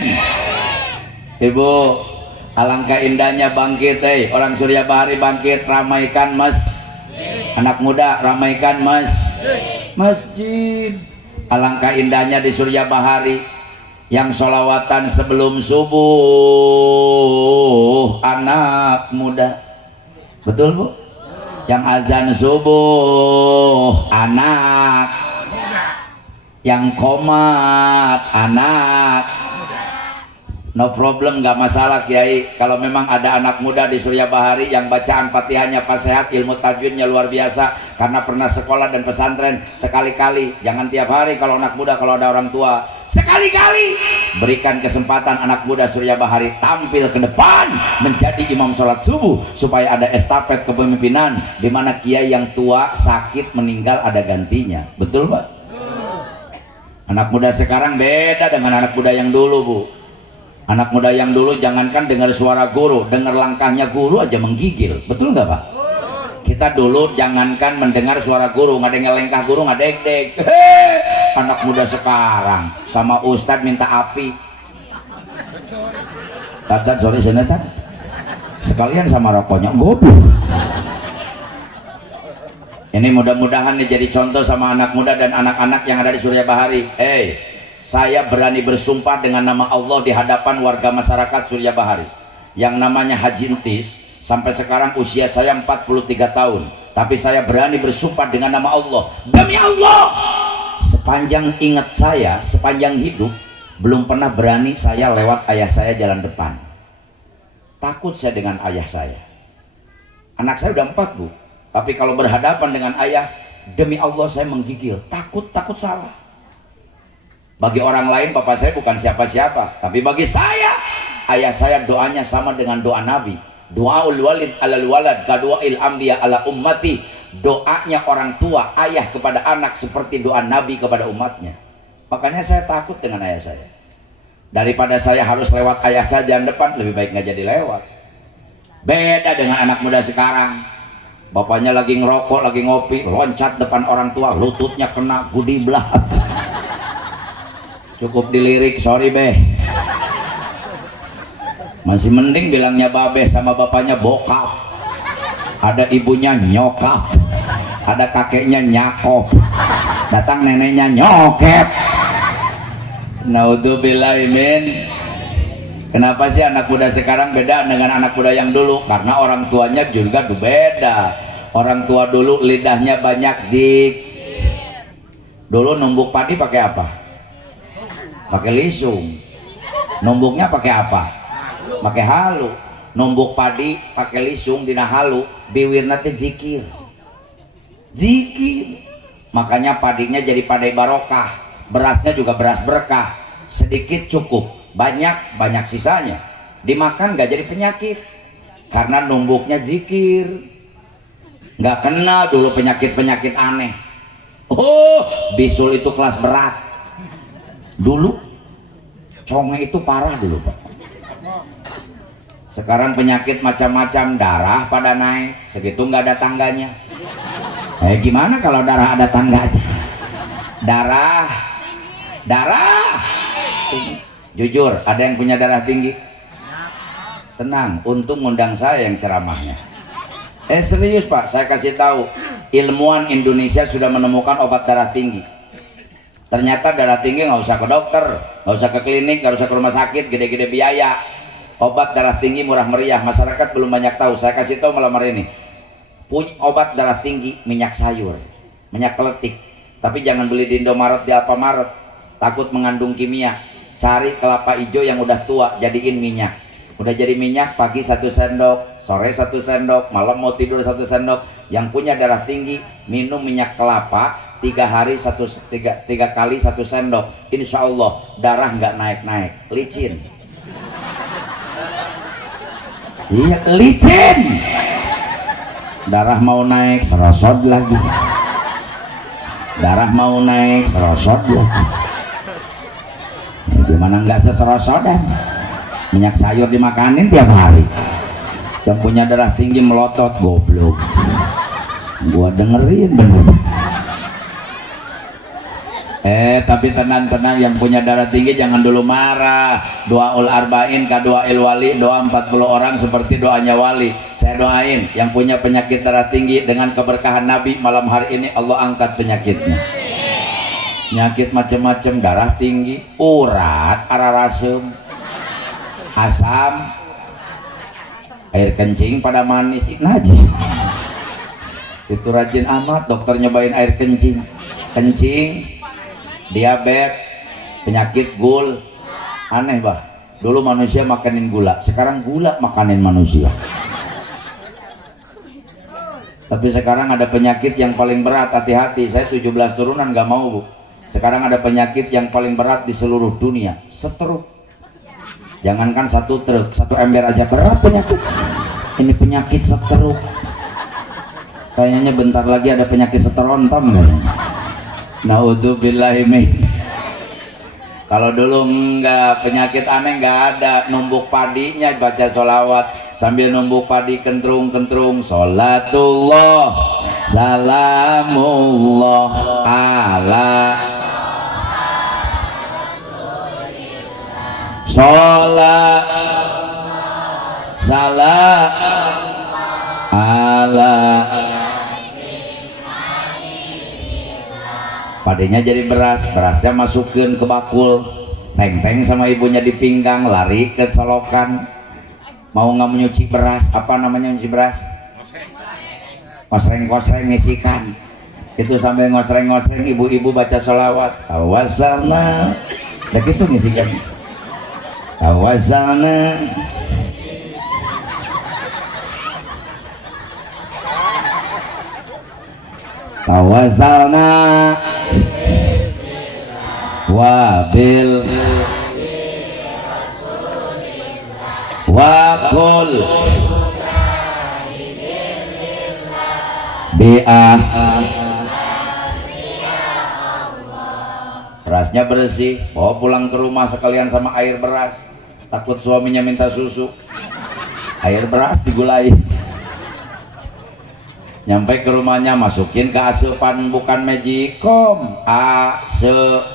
Ibu, alangkah indahnya bangkit, orang Surya Bahari bangkit, ramaikan anak muda, ramaikan masjid. Alangkah indahnya di Surya Bahari, yang sholawatan sebelum subuh anak muda, betul Bu? Yang azan subuh anak, yang komat anak. No problem, nggak masalah Kiai. Kalau memang ada anak muda di Surya Bahari yang bacaan Fatihahnya fasihat, ilmu tajwidnya luar biasa karena pernah sekolah dan pesantren, sekali-kali, jangan tiap hari kalau anak muda, kalau ada orang tua, sekali-kali berikan kesempatan anak muda Surya Bahari tampil ke depan menjadi imam sholat subuh supaya ada estafet kepemimpinan di mana kiai yang tua sakit meninggal ada gantinya. Betul Pak? Anak muda sekarang beda dengan anak muda yang dulu Bu. Anak muda yang dulu jangankan dengar suara guru, dengar langkahnya guru aja menggigil. Betul nggak Pak? Kita dulu jangankan mendengar suara guru, nggak dengar langkah guru nggak deg-deg. Anak muda sekarang sama ustadz minta api. Tatan sorry senetan. Sekalian sama rokoknya goblok. Ini mudah-mudahan nih jadi contoh sama anak muda dan anak-anak yang ada di Surya Bahari. Saya berani bersumpah dengan nama Allah di hadapan warga masyarakat Surya Bahari yang namanya Haji Entis, sampai sekarang usia saya 43 tahun, tapi saya berani bersumpah dengan nama Allah, demi Allah, sepanjang ingat saya, sepanjang hidup belum pernah berani saya lewat ayah saya jalan depan. Takut saya dengan ayah saya. Anak saya udah 4 Bu, tapi kalau berhadapan dengan ayah, demi Allah saya menggigil, takut salah. Bagi orang lain bapak saya bukan siapa-siapa, tapi bagi saya ayah saya doanya sama dengan doa Nabi. Doaul walid alal walad kaduail anbiya ala ummati. Doanya orang tua ayah kepada anak seperti doa Nabi kepada umatnya. Makanya saya takut dengan ayah saya. Daripada saya harus lewat ayah saya jalan depan, lebih baik nggak jadi lewat. Beda dengan anak muda sekarang. Bapaknya lagi ngerokok, lagi ngopi, loncat depan orang tua, lututnya kena gudi belah. Cukup dilirik, sorry beh. Masih mending bilangnya babe sama bapaknya bokap. Ada ibunya nyokap, ada kakeknya nyakop, datang neneknya nyokep. Naudzubillahimin. Kenapa sih anak muda sekarang beda dengan anak muda yang dulu? Karena orang tuanya juga beda. Orang tua dulu lidahnya banyak zik. Dulu numbuk padi pakai apa? Pakai lisung. Numbuknya pakai apa? Pakai halu. Numbuk padi pakai lisung dina halu, biwirna teh zikir. Zikir. Makanya padinya jadi padai barokah, berasnya juga beras berkah. Sedikit cukup, banyak sisanya. Dimakan gak jadi penyakit karena numbuknya zikir. Gak kenal dulu penyakit-penyakit aneh. Oh, bisul itu kelas berat. Dulu conge itu parah dulu Pak. Sekarang penyakit macam-macam, darah pada naik, segitu nggak ada tangganya. Gimana kalau darah ada tangganya? Darah jujur, ada yang punya darah tinggi? Tenang, untung ngundang saya yang ceramahnya. Serius Pak, saya kasih tahu, ilmuwan Indonesia sudah menemukan obat darah tinggi. Ternyata darah tinggi nggak usah ke dokter, nggak usah ke klinik, nggak usah ke rumah sakit, gede-gede biaya. Obat darah tinggi murah meriah, masyarakat belum banyak tahu. Saya kasih tahu malam hari ini. Punya obat darah tinggi, minyak sayur, minyak keletik. Tapi jangan beli di Indomaret, di Alfamaret, takut mengandung kimia. Cari kelapa hijau yang udah tua, jadiin minyak. Udah jadi minyak, pagi 1 sendok, sore 1 sendok, malam mau tidur 1 sendok. Yang punya darah tinggi, minum minyak kelapa 3 hari 3 kali 1 sendok. Insya Allah darah nggak naik-naik, licin. Iya licin. Darah mau naik serosot lagi. Darah mau naik serosot lagi. Gimana nggak seserosotan? Minyak sayur dimakanin tiap hari. Yang punya darah tinggi melotot goblok. Gua dengerin bener. Tapi tenang, yang punya darah tinggi jangan dulu marah. Doaul arba'in kadoail wali, doa 40 orang seperti doanya wali. Saya doain yang punya penyakit darah tinggi dengan keberkahan Nabi malam hari ini Allah angkat penyakitnya. Nyakit macam-macam, darah tinggi, urat, ararasem, asam, air kencing pada manis, najis. Itu rajin amat dokter nyobain air kencing, diabetes, penyakit gul. Aneh bah, dulu manusia makanin gula, sekarang gula makanin manusia. Tapi sekarang ada penyakit yang paling berat, hati-hati. Saya 17 turunan gak mau bu. Sekarang ada penyakit yang paling berat di seluruh dunia, stroke. Jangankan satu truk, satu ember aja berat penyakit. Ini penyakit stroke. Kayaknya bentar lagi ada penyakit seterontom kayaknya. Naudzubillahi min. Kalau dulu enggak, penyakit aneh enggak ada. Numbuk padinya baca sholawat sambil numbuk padi, kentrung sholatullah salamullah ala sholat salam ala. Padinya jadi beras, berasnya masukin ke bakul, teng-teng sama ibunya di pinggang, lari ke solokan. Mau nggak menyuci beras, apa namanya nyuci beras? Ngosreng ngisikan. Itu sambil ngosreng ibu-ibu baca sholawat. Tawasalna, udah gitu ngisikan. Tawasalna. Tawasalna wabil wakul bi'ah. Berasnya bersih, bawa pulang ke rumah sekalian sama air beras. Takut suaminya minta susu, air beras digulai. Nyampe ke rumahnya masukin ke asupan, bukan magicom, ase,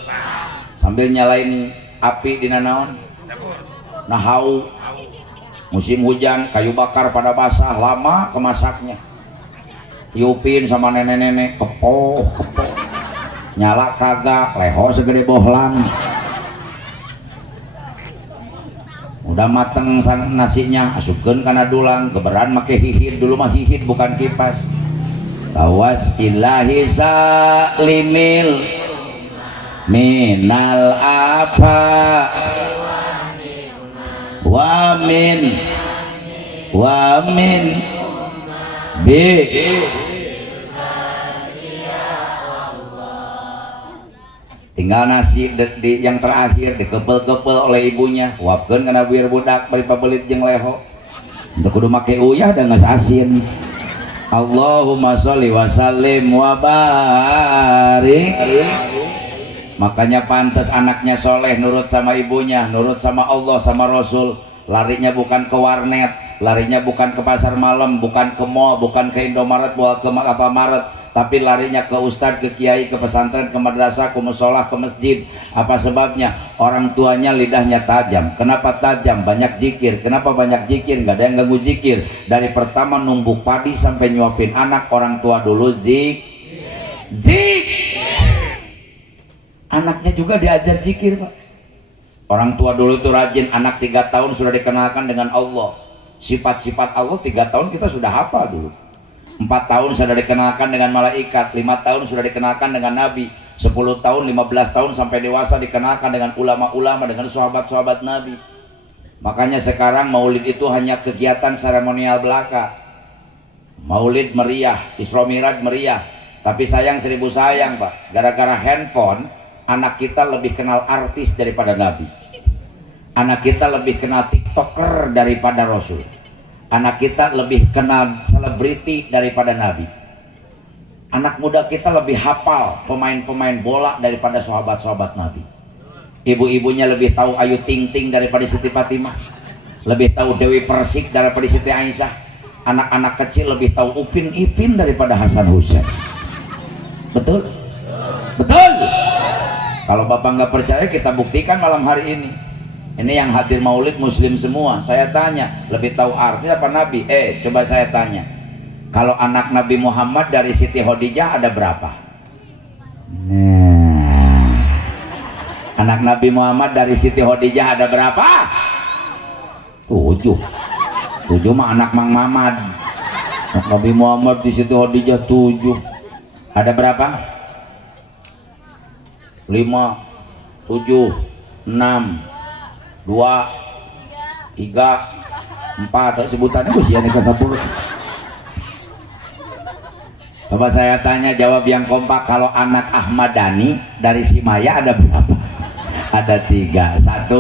sambil nyalain api di nanaon nahau. Musim hujan kayu bakar pada basah, lama kemasaknya. Tiupin sama nenek-nenek, kepoh nyala kagak, leho segede bohlam. Udah mateng nasinya, asupkeun kana dulang, keberan make hihit. Dulu mah hihit bukan kipas. Tawas ilahi salimil minal apa wa min bi. Tinggal nasi yang terakhir dikepel-kepel oleh ibunya, wapkeun kana buir budak bari pabelit jeung leho. Untuk kudu make uyah da geus asin. Allahumma sholli wa sallim wa barik. Makanya pantas anaknya soleh, nurut sama ibunya, nurut sama Allah sama Rasul. Larinya bukan ke warnet, larinya bukan ke pasar malam, bukan ke mall, bukan ke Indomaret, bukan ke Alfamaret, tapi larinya ke ustadz, ke kiai, ke pesantren, ke madrasah, ke musola, ke masjid. Apa sebabnya? Orang tuanya lidahnya tajam. Kenapa tajam? Banyak zikir. Kenapa banyak zikir? Gak ada yang ganggu zikir. Dari pertama numbuk padi sampai nyuapin anak, orang tua dulu zik. Anaknya juga diajar zikir Pak. Orang tua dulu itu rajin. Anak 3 tahun sudah dikenalkan dengan Allah. Sifat-sifat Allah 3 tahun kita sudah hafal dulu. 4 tahun sudah dikenalkan dengan malaikat, 5 tahun sudah dikenalkan dengan nabi, 10 tahun, 15 tahun sampai dewasa dikenalkan dengan ulama-ulama, dengan sahabat-sahabat nabi. Makanya sekarang maulid itu hanya kegiatan seremonial belaka. Maulid meriah, Isra Miraj meriah, tapi sayang 1000 sayang Pak, gara-gara handphone anak kita lebih kenal artis daripada nabi. Anak kita lebih kenal tiktoker daripada rasul. Anak kita lebih kenal selebriti daripada nabi. Anak muda kita lebih hafal pemain-pemain bola daripada sahabat-sahabat nabi. Ibu-ibunya lebih tahu Ayu Ting Ting daripada Siti Fatimah, lebih tahu Dewi Persik daripada Siti Aisyah. Anak-anak kecil lebih tahu Upin Ipin daripada Hasan Husain. Betul? Betul? Kalau Bapak nggak percaya, kita buktikan malam hari ini. Ini yang hadir maulid muslim semua. Saya tanya, lebih tahu artis apa nabi? Coba saya tanya, kalau anak Nabi Muhammad dari Siti Khadijah ada berapa? Nah, Anak Nabi Muhammad dari Siti Khadijah ada berapa? 7. 7 mah anak Mang Mamad. Anak Nabi Muhammad di Siti Khadijah 7. Ada berapa? 5, 7, 6, 2, 3, 4. Sebutannya usia nikah 10. Coba saya tanya, jawab yang kompak. Kalau anak Ahmad Dhani dari Simaya ada berapa? Ada 3. 1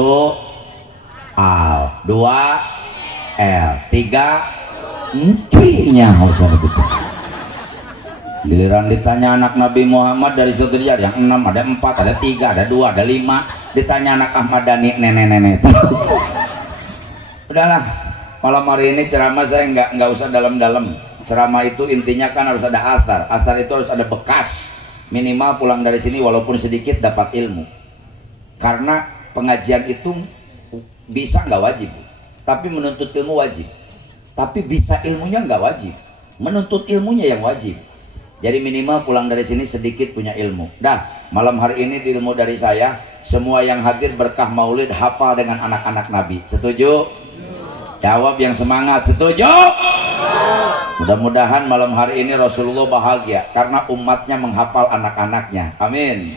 Al, 2 L, 3 Ncinya. Harus ada betul. Giliran ditanya anak Nabi Muhammad dari Sutrijat yang 6, ada 4, ada 3, ada 2, ada 5. Ditanya anak Ahmad Dhani nenek-nenek. Udahlah, malam hari ini ceramah saya nggak usah dalam-dalam. Ceramah itu intinya kan harus ada athar. Athar itu harus ada bekas. Minimal pulang dari sini walaupun sedikit dapat ilmu. Karena pengajian itu bisa nggak wajib, tapi menuntut ilmu wajib. Tapi bisa ilmunya nggak wajib, menuntut ilmunya yang wajib. Jadi minimal pulang dari sini sedikit punya ilmu. Dah, malam hari ini di ilmu dari saya, semua yang hadir berkah maulid hafal dengan anak-anak Nabi. Setuju? Jawab yang semangat. Setuju? Mudah-mudahan malam hari ini Rasulullah bahagia karena umatnya menghafal anak-anaknya. Amin.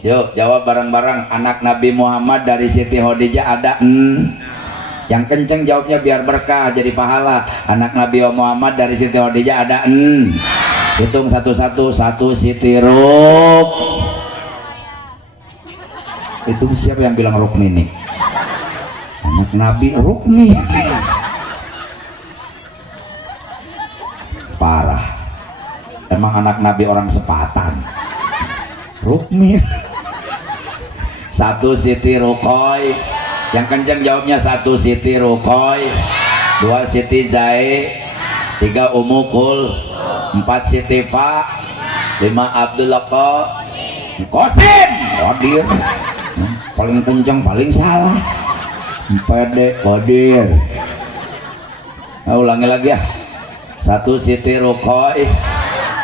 Yuk jawab bareng-bareng. Anak Nabi Muhammad dari Siti Khadijah ada yang kenceng jawabnya biar berkah jadi pahala. Anak Nabi Muhammad dari Siti Khadijah ada hitung satu-satu. 1 Siti Ruk. Itu siapa yang bilang Rukmini? Anak Nabi Rukmi. Parah. Emang anak Nabi orang sepatan. Rukmi. 1 Siti Rukoy. Yang kencang jawabnya 1 Siti Rukoy, 2 Siti Zai, 3 Ummu Kul, 4 Siti Fa, 5 Abdullah Qasim. Qadir. Paling kencang paling salah. Pede Qadir. Nah, ulangi lagi ya. 1 Siti Rukoy,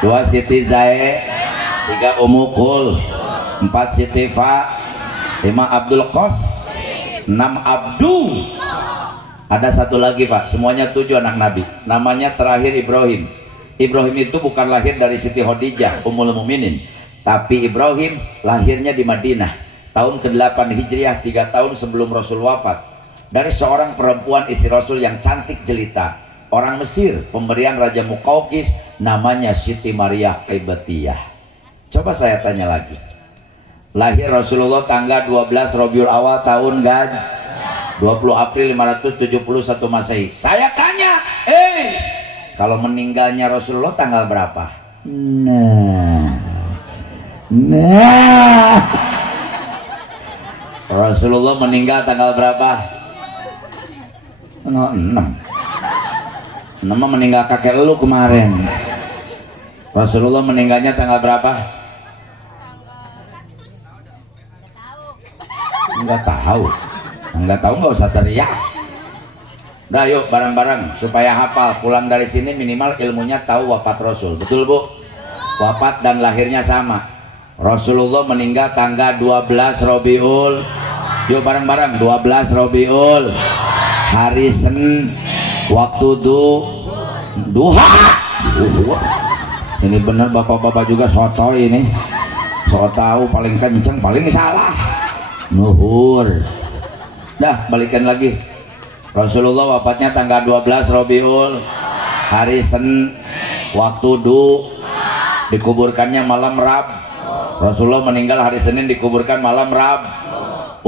2 Siti Zai, 3 Ummu Kul, 4 Siti Fa, 5 Abdul Qas, 6 Abdu. Ada 1 lagi Pak, semuanya 7 anak Nabi. Namanya terakhir Ibrahim. Ibrahim itu bukan lahir dari Siti Khadijah Ummul Mukminin, tapi Ibrahim lahirnya di Madinah tahun ke-8 Hijriah, 3 tahun sebelum Rasul wafat, dari seorang perempuan istri Rasul yang cantik jelita, orang Mesir, pemberian Raja Muqawqis, namanya Siti Maria Qibtiyah. Coba saya tanya lagi, lahir Rasulullah tanggal 12 Rabiul Awal tahun 20 April 571 Masehi. Saya tanya, kalau meninggalnya Rasulullah tanggal berapa? Nah, Rasulullah meninggal tanggal berapa? 6 meninggal kakek lu kemarin. Rasulullah meninggalnya tanggal berapa? Enggak tahu nggak usah teriak. Udah yuk bareng-bareng supaya hafal, pulang dari sini minimal ilmunya tahu wafat Rasul. Betul Bu? Wafat dan lahirnya sama. Rasulullah meninggal tanggal 12 Rabiul. Yuk bareng-bareng, 12 Rabiul, hari Senin, waktu duha. Ini bener bapak-bapak juga soto ini. So tahu paling kenceng paling salah. Nuhur. Dah balikan lagi. Rasulullah wafatnya tanggal 12 Rabiul, hari Senin, waktu dikuburkannya malam Rab. Rasulullah meninggal hari Senin, dikuburkan malam Rab.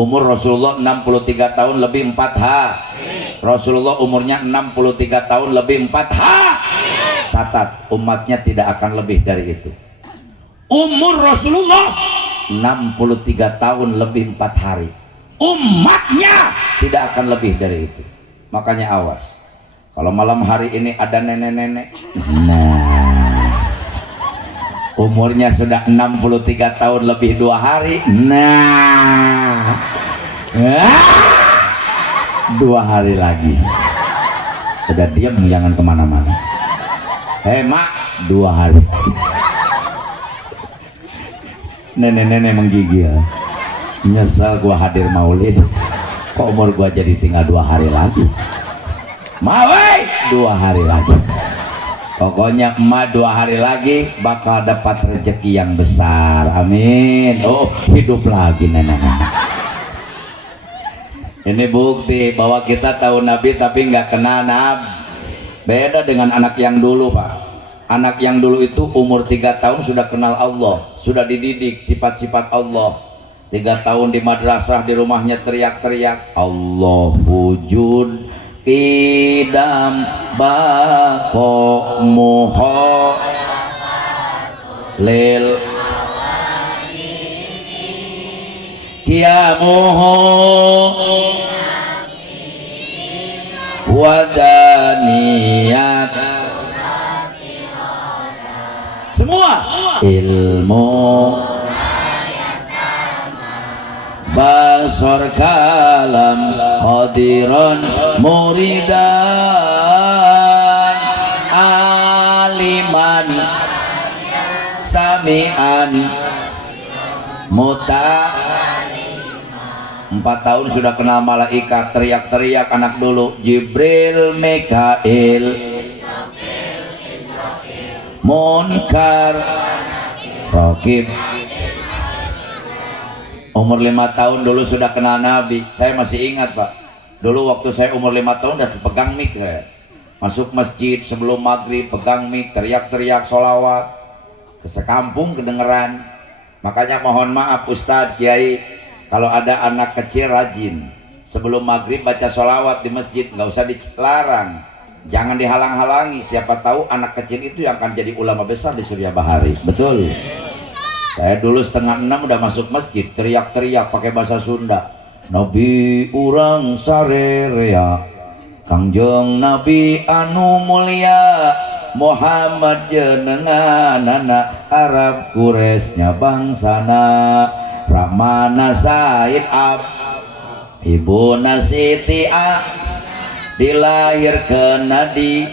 Umur Rasulullah 63 tahun lebih 4 hari. Rasulullah umurnya 63 tahun lebih 4 hari. Catat, umatnya tidak akan lebih dari itu. Umur Rasulullah 63 tahun lebih 4 hari, umatnya tidak akan lebih dari itu. Makanya awas kalau malam hari ini ada nenek-nenek, nah umurnya sudah 63 tahun lebih 2 hari, nah 2 hari lagi udah diam, jangan kemana-mana. Mak, 2 hari. Nenek-nenek menggigil. Nyesel gua hadir maulid. Kok umur gua jadi tinggal 2 hari lagi. Mawai 2 hari lagi. Pokoknya emak 2 hari lagi bakal dapat rezeki yang besar. Amin. Oh, hidup lagi nenek-nenek. Ini bukti bahwa kita tahu Nabi tapi nggak kenal Nabi. Beda dengan anak yang dulu, Pak. Anak yang dulu itu umur 3 tahun sudah kenal Allah, sudah dididik sifat-sifat Allah. 3 tahun di madrasah, di rumahnya teriak-teriak Allah wujud idam bako muho lil kiamuho wadaniyat semua ilmu basor kalam qadiran muridan aliman sami'an muta. 4 tahun sudah kenal malaikat, teriak-teriak anak dulu Jibril, Mikail, Munkar, Raqib. Umur 5 tahun dulu sudah kenal Nabi. Saya masih ingat, Pak. Dulu waktu saya umur 5 tahun udah pegang mik ya. Masuk masjid sebelum maghrib pegang mik, teriak-teriak sholawat. Ke sekampung kedengeran. Makanya mohon maaf Ustadz, Kiai, kalau ada anak kecil rajin sebelum maghrib baca sholawat di masjid, nggak usah dilarang, jangan dihalang-halangi. Siapa tahu anak kecil itu yang akan jadi ulama besar di Surya Bahari. Betul. Saya dulu 5:30 udah masuk masjid, teriak-teriak pakai bahasa Sunda. Nabi urang sarerea, Kangjeng Nabi anu mulia, Muhammad jenenganana Arab Quraisy bangsana, Ramana Said Ab Ibu Nasiti A dilahirkeun di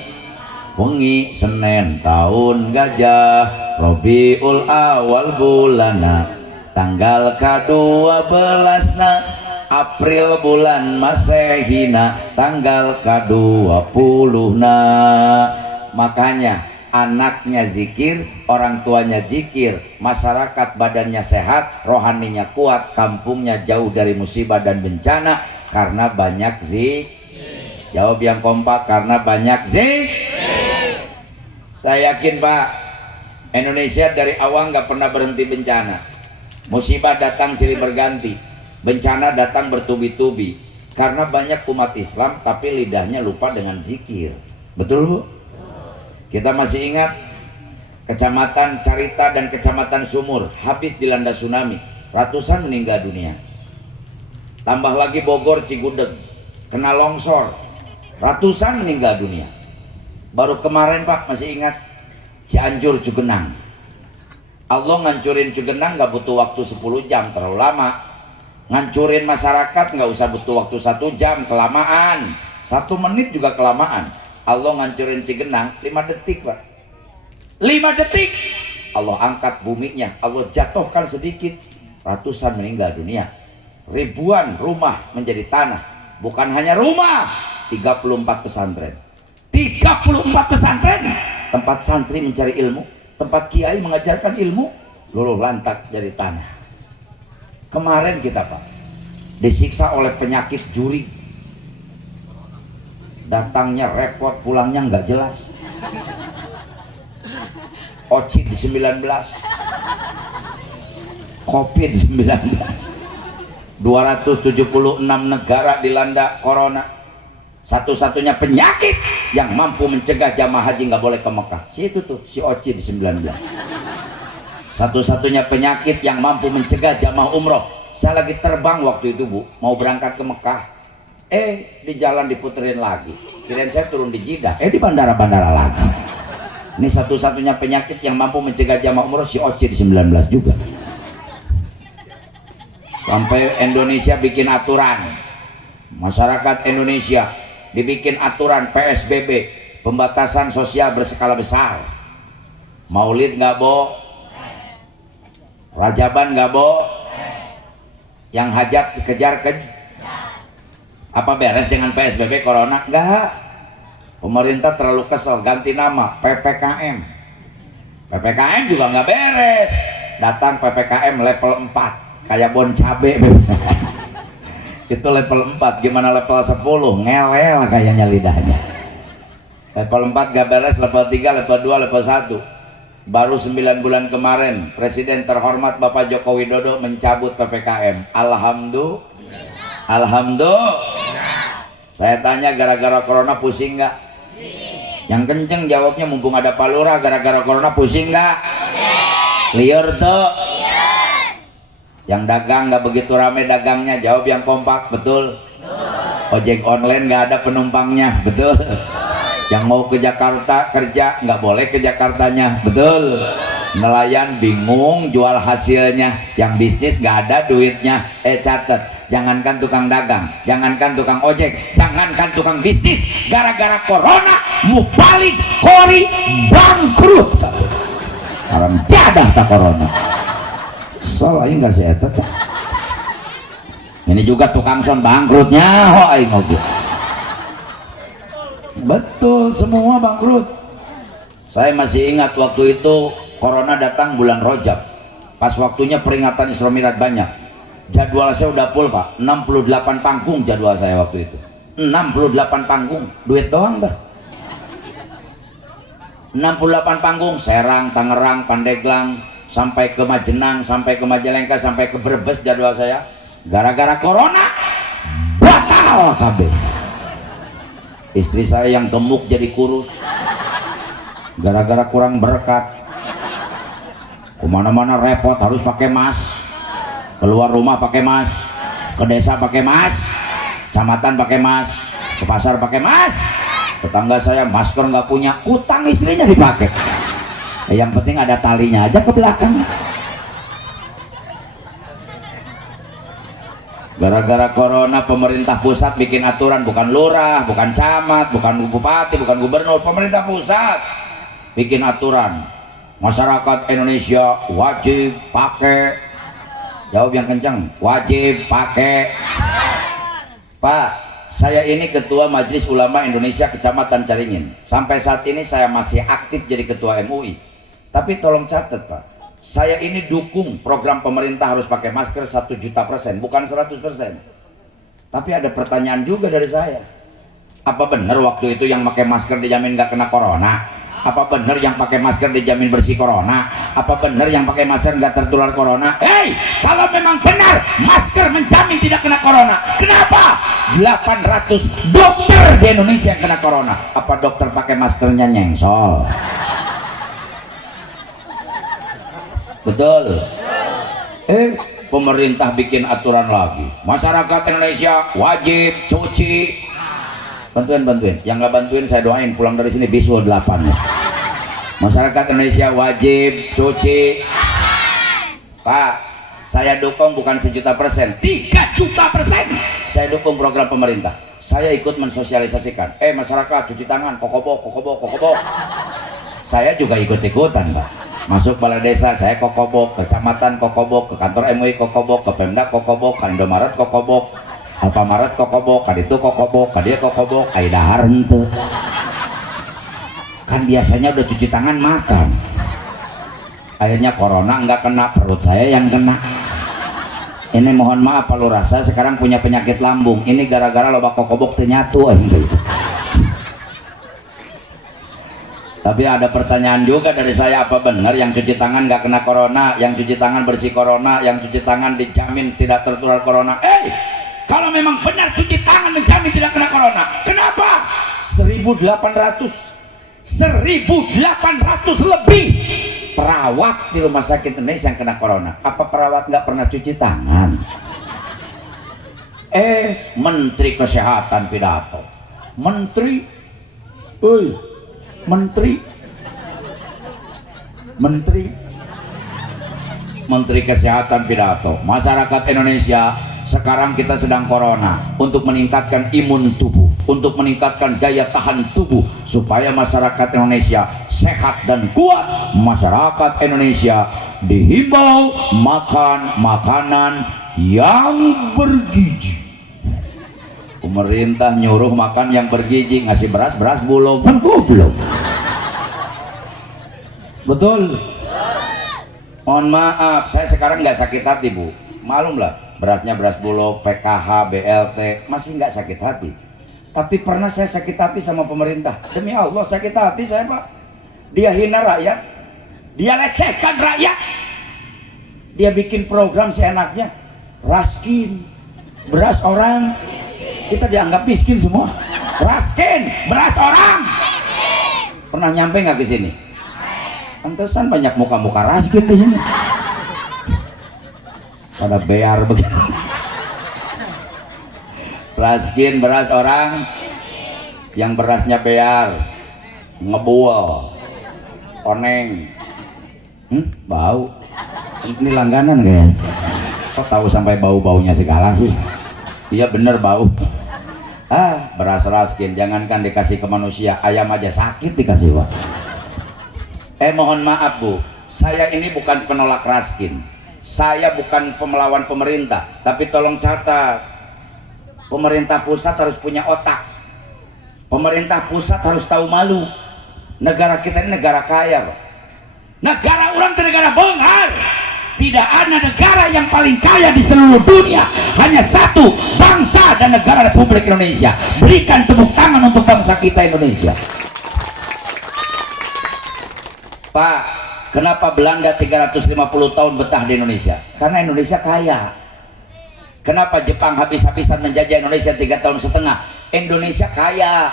wengi Senin tahun Gajah Rabiul Awal bulana tanggal ke-12 April bulan Masehina tanggal ke-20 makanya anaknya zikir, orang tuanya zikir, masyarakat badannya sehat, rohaninya kuat, kampungnya jauh dari musibah dan bencana karena banyak zikir. Jawab yang kompak, karena banyak zikir. Saya yakin Pak, Indonesia dari awal nggak pernah berhenti bencana. Musibah datang silih berganti, bencana datang bertubi-tubi karena banyak umat Islam tapi lidahnya lupa dengan zikir. Betul Bu? Kita masih ingat Kecamatan Carita dan Kecamatan Sumur habis dilanda tsunami, ratusan meninggal dunia. Tambah lagi Bogor, Cigudeg kena longsor, ratusan meninggal dunia. Baru kemarin Pak masih ingat Cianjur, Cugenang. Allah ngancurin Cugenang nggak butuh waktu 10 jam, terlalu lama. Ngancurin masyarakat nggak usah butuh waktu 1 jam, kelamaan. 1 menit juga kelamaan. Allah ngancurin Cigenang 5 detik Pak. 5 detik Allah angkat buminya, Allah jatuhkan sedikit, ratusan meninggal dunia, ribuan rumah menjadi tanah. Bukan hanya rumah, 34 pesantren, 34 pesantren, tempat santri mencari ilmu, tempat kiai mengajarkan ilmu, luluh lantak jadi tanah. Kemarin kita Pak disiksa oleh penyakit juri, datangnya repot, pulangnya nggak jelas. Ocit di 19, Covid 19, 276 negara dilanda corona. Satu-satunya penyakit yang mampu mencegah jamaah haji nggak boleh ke Mekah, si itu tuh, si Ocit di 19. Satu-satunya penyakit yang mampu mencegah jamaah umroh. Saya lagi terbang waktu itu Bu, mau berangkat ke Mekah, di jalan diputerin lagi, kirain saya turun di Jeddah, di bandara-bandara lagi. Ini satu-satunya penyakit yang mampu mencegah jamaah umroh, si Ocit di 19 juga. Sampai Indonesia bikin aturan, masyarakat Indonesia dibikin aturan PSBB, pembatasan sosial berskala besar. Maulid nggak boh, Rajaban nggak boh, Yang hajat dikejar apa beres dengan PSBB corona? Enggak. Pemerintah terlalu kesel ganti nama PPKM. PPKM juga nggak beres. Datang PPKM level 4 kayak bon cabe. Itu level 4, gimana level 10? Ngelel kayaknya lidahnya. Level 4 gak beres, level 3, level 2, level 1. Baru 9 bulan kemarin Presiden terhormat Bapak Joko Widodo mencabut PPKM. Alhamdulillah. Saya tanya, gara-gara corona pusing nggak? Yang kenceng jawabnya, mumpung ada Pak Lurah, gara-gara corona pusing nggak? Liur tuh. Yang dagang nggak begitu rame dagangnya, jawab yang kompak, betul? Ojek online nggak ada penumpangnya, betul? Yang mau ke Jakarta kerja nggak boleh ke Jakartanya, betul? Nelayan bingung jual hasilnya, yang bisnis nggak ada duitnya. Catet, jangankan tukang dagang, jangankan tukang ojek, jangankan tukang bisnis, gara-gara corona mubalik kori bangkrut. Orang jadah tak corona. Salah enggak saya tetap. Ini juga tukang son bangkrutnya, betul, semua bangkrut. Saya masih ingat waktu itu corona datang bulan Rajab, pas waktunya peringatan Isra Mi'raj banyak. Jadwal saya udah full Pak, 68 panggung jadwal saya waktu itu. 68 panggung, duit doang dah. 68 panggung, Serang, Tangerang, Pandeglang, sampai ke Majenang, sampai ke Majalengka, sampai ke Brebes jadwal saya. Gara-gara corona batal KB. Istri saya yang gemuk jadi kurus gara-gara kurang berkat. Kemana-mana repot, harus pakai mask. Keluar rumah pakai mask, ke desa pakai mask, kecamatan pakai mask, ke pasar pakai mask. Tetangga saya masker nggak punya, utang istrinya dipakai. Yang penting ada talinya aja ke belakang. Gara-gara corona pemerintah pusat bikin aturan, bukan lurah, bukan camat, bukan bupati, bukan gubernur, pemerintah pusat bikin aturan. Masyarakat Indonesia wajib pakai, jawab yang kencang, wajib pakai. Pak, saya ini ketua Majelis Ulama Indonesia Kecamatan Caringin. Sampai saat ini saya masih aktif jadi ketua MUI. Tapi tolong catat Pak, saya ini dukung program pemerintah harus pakai masker 1.000.000%, bukan 100%. Tapi ada pertanyaan juga dari saya. Apa benar waktu itu yang pakai masker dijamin nggak kena corona? Apa benar yang pakai masker dijamin bersih corona? Apa benar yang pakai masker nggak tertular corona? Kalau memang benar masker menjamin tidak kena corona, kenapa 800 dokter di Indonesia yang kena corona? Apa dokter pakai maskernya nyengsol? Betul. Pemerintah bikin aturan lagi, masyarakat Indonesia wajib cuci. Bantuin, yang nggak bantuin saya doain pulang dari sini bisul 8 ya. Masyarakat Indonesia wajib cuci. Pak, saya dukung bukan 1.000.000%, 3.000.000%. Saya dukung program pemerintah. Saya ikut mensosialisasikan. Masyarakat cuci tangan, kokobok. Saya juga ikut-ikutan Pak. Masuk balai desa saya kokobok, kecamatan kokobok, ke kantor MUI kokobok, ke Pemda kokobok, ke Indomaret kokobok, Alfamaret kokobok, kaditu kokobok, kadia kokobok, aidahar henteu. Kan biasanya udah cuci tangan makan. Akhirnya corona nggak kena, perut saya yang kena. Ini mohon maaf Pak Lurah, saya sekarang punya penyakit lambung. Ini gara-gara loba kokobok teu nyatu gitu. Tapi ada pertanyaan juga dari saya, apa benar yang cuci tangan nggak kena corona, yang cuci tangan bersih corona, yang cuci tangan dijamin tidak tertular corona? Kalau memang benar cuci tangan menjamin tidak kena corona, kenapa 1.800 lebih perawat di rumah sakit Indonesia yang kena corona? Apa perawat nggak pernah cuci tangan? Menteri Kesehatan pidato, Menteri Kesehatan pidato, masyarakat Indonesia sekarang kita sedang corona, untuk meningkatkan imun tubuh, untuk meningkatkan daya tahan tubuh supaya masyarakat Indonesia sehat dan kuat. Masyarakat Indonesia dihimbau makan makanan yang bergizi. Pemerintah nyuruh makan yang bergizi, ngasih beras bulog, kan goblok. Betul. Mohon maaf, saya sekarang nggak sakit hati Bu, malum lah, berasnya beras bulog, PKH, BLT, masih nggak sakit hati. Tapi pernah saya sakit hati sama pemerintah. Demi Allah sakit hati saya Pak. Dia hina rakyat, dia lecehkan rakyat, dia bikin program seenaknya, raskin, beras orang, kita dianggap miskin semua. Raskin, beras orang. Pernah nyampe nggak ke sini? Pantesan banyak muka-muka raskin di sini. Pada bear begitu. Raskin beras orang, yang berasnya bear, ngebual, oneng, bau. Ini langganan kayaknya. Kok tahu sampai bau-baunya segala sih? Iya bener bau. Beras raskin, jangankan dikasih ke manusia, ayam aja sakit dikasih Pak. Mohon maaf Bu, saya ini bukan penolak raskin, saya bukan pemelawan pemerintah, tapi tolong catat, pemerintah pusat harus punya otak, pemerintah pusat harus tahu malu. Negara kita ini negara kaya loh. Negara orang itu negara benghar. Tidak ada negara yang paling kaya di seluruh dunia, hanya satu, bangsa dan negara Republik Indonesia. Berikan tepuk tangan untuk bangsa kita Indonesia. Pak, kenapa Belanda 350 tahun betah di Indonesia? Karena Indonesia kaya. Kenapa Jepang habis-habisan menjajah Indonesia 3,5 tahun? Indonesia kaya.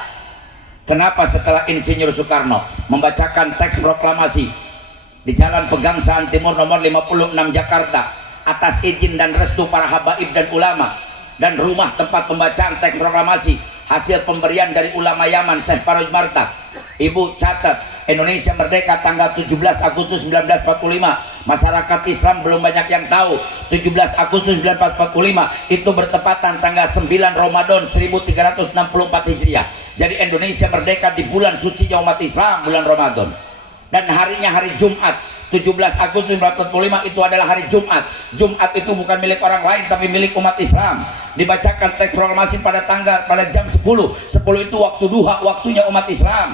Kenapa setelah Insinyur Soekarno membacakan teks proklamasi di Jalan Pegangsaan Timur nomor 56 Jakarta atas izin dan restu para habaib dan ulama, dan rumah tempat pembacaan teks proklamasi hasil pemberian dari ulama Yaman Syekh Faroj Marta. Ibu catat, Indonesia merdeka tanggal 17 Agustus 1945. Masyarakat Islam belum banyak yang tahu 17 Agustus 1945 itu bertepatan tanggal 9 Ramadan 1364 Hijriah. Jadi Indonesia merdeka di bulan suci umat Islam, bulan Ramadan, dan harinya hari Jumat. 17 Agustus 1945 itu adalah hari Jumat. Jumat itu bukan milik orang lain tapi milik umat Islam. Dibacakan teks proklamasi pada jam 10 itu waktu duha, waktunya umat Islam.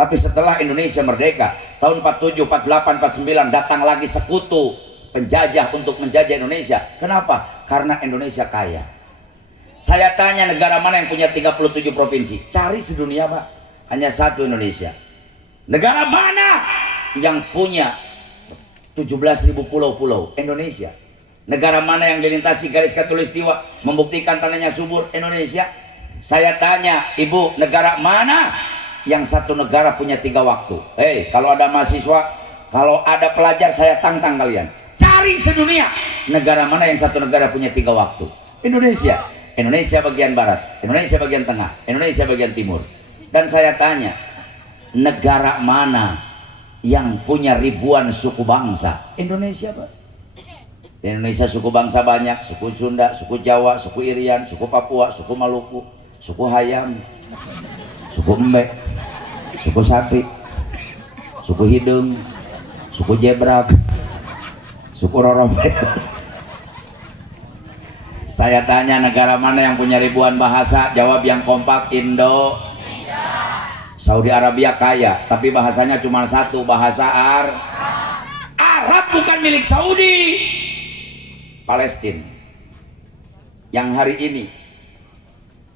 Tapi setelah Indonesia merdeka tahun 47, 48, 49 datang lagi sekutu penjajah untuk menjajah Indonesia. Kenapa? Karena Indonesia kaya. Saya tanya, negara mana yang punya 37 provinsi? Cari sedunia Pak, hanya satu, Indonesia. Negara mana yang punya 17.000 pulau-pulau? Indonesia. Negara mana yang dilintasi garis khatulistiwa membuktikan tanahnya subur? Indonesia. Saya tanya Ibu, negara mana yang satu negara punya 3 waktu? Kalau ada mahasiswa, kalau ada pelajar, saya tantang kalian, cari sedunia negara mana yang satu negara punya 3 waktu. Indonesia. Indonesia bagian barat, Indonesia bagian tengah, Indonesia bagian timur. Dan saya tanya, negara mana yang punya ribuan suku bangsa? Indonesia Pak. Di Indonesia suku bangsa banyak, suku Sunda, suku Jawa, suku Irian, suku Papua, suku Maluku, suku Hayam, suku Embek, suku Sapi, suku Hidung, suku Jebrak, suku Rorobek. Saya tanya, negara mana yang punya ribuan bahasa? Jawab yang kompak, Indonesia. Saudi Arabia kaya, tapi bahasanya cuma satu, bahasa Arab bukan milik Saudi. Palestina yang hari ini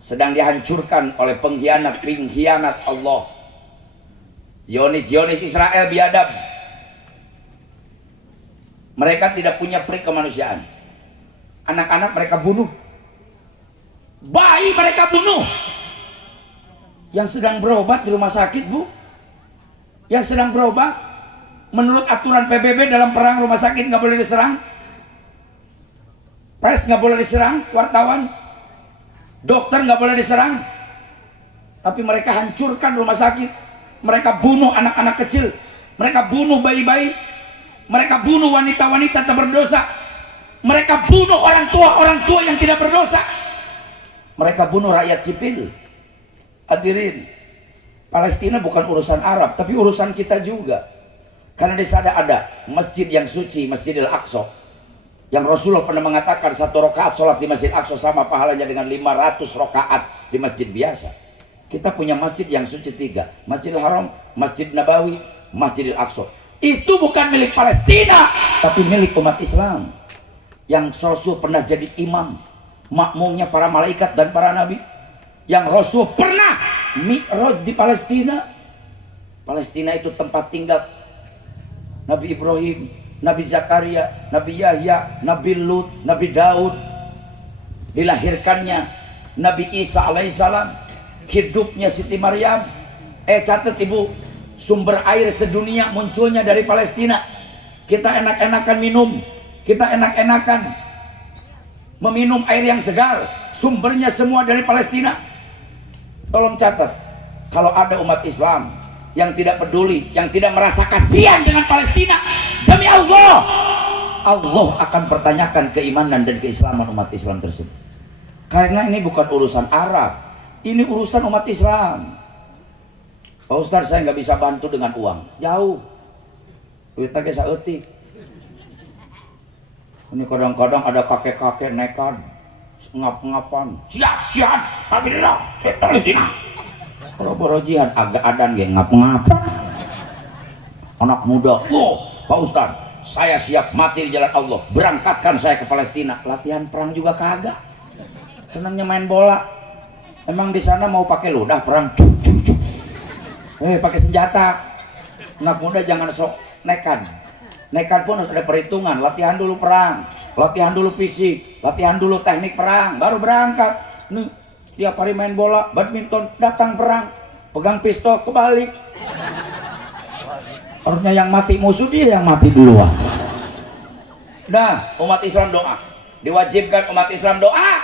sedang dihancurkan oleh pengkhianat Allah, Zionis Israel biadab. Mereka tidak punya peri kemanusiaan. Anak-anak mereka bunuh, bayi mereka bunuh. Yang sedang berobat di rumah sakit Bu, yang sedang berobat menurut aturan PBB dalam perang rumah sakit nggak boleh diserang, pers nggak boleh diserang, wartawan, dokter nggak boleh diserang, tapi mereka hancurkan rumah sakit, mereka bunuh anak-anak kecil, mereka bunuh bayi-bayi, mereka bunuh wanita-wanita tak berdosa, mereka bunuh orang tua yang tidak berdosa, mereka bunuh rakyat sipil. Hadirin, Palestina bukan urusan Arab, tapi urusan kita juga. Karena di sana ada masjid yang suci, Masjidil Aqsa, Yang Rasulullah pernah mengatakan 1 rakaat sholat di Masjid Aqsa sama pahalanya dengan 500 rakaat di masjid biasa. Kita punya masjid yang suci 3, Masjidil Haram, Masjid Nabawi, Masjidil Aqsa. Itu bukan milik Palestina, tapi milik umat Islam. Yang Rasul pernah jadi imam, makmumnya para malaikat dan para nabi. Yang Rasul pernah mi'raj di Palestina. Palestina itu tempat tinggal Nabi Ibrahim, Nabi Zakaria, Nabi Yahya, Nabi Lut, Nabi Daud. Dilahirkannya Nabi Isa alaihissalam, hidupnya Siti Maryam. Catat ibu, sumber air sedunia munculnya dari Palestina. Kita enak-enakan minum, kita enak-enakan meminum air yang segar, sumbernya semua dari Palestina. Tolong catat, kalau ada umat Islam yang tidak peduli, yang tidak merasa kasihan dengan Palestina, demi Allah, Allah akan pertanyakan keimanan dan keislaman umat Islam tersebut. Karena ini bukan urusan Arab, ini urusan umat Islam. Pak Ustadz, saya nggak bisa bantu dengan uang, jauh. Duitnya bisa etik. Ini kadang-kadang ada kakek-kakek nekat, ngap-ngapan, siap-siap, Alhamdulillah, saya Palestina. Kalau borojihan agak adan ge ngap-ngapan. Anak muda, Pak Ustadz, saya siap mati di jalan Allah, berangkatkan saya ke Palestina. Latihan perang juga kagak, senangnya main bola. Emang di sana mau pakai ludah perang, cuk cuk cuk. Pakai senjata. Anak muda jangan sok nekat. Nekat pun harus ada perhitungan. Latihan dulu perang, latihan dulu fisik, latihan dulu teknik perang, baru berangkat. Nih, tiap hari main bola, badminton, datang perang, pegang pistol kebalik. Harusnya yang mati musuh, dia yang mati duluan. Nah, umat Islam doa, diwajibkan umat Islam doa.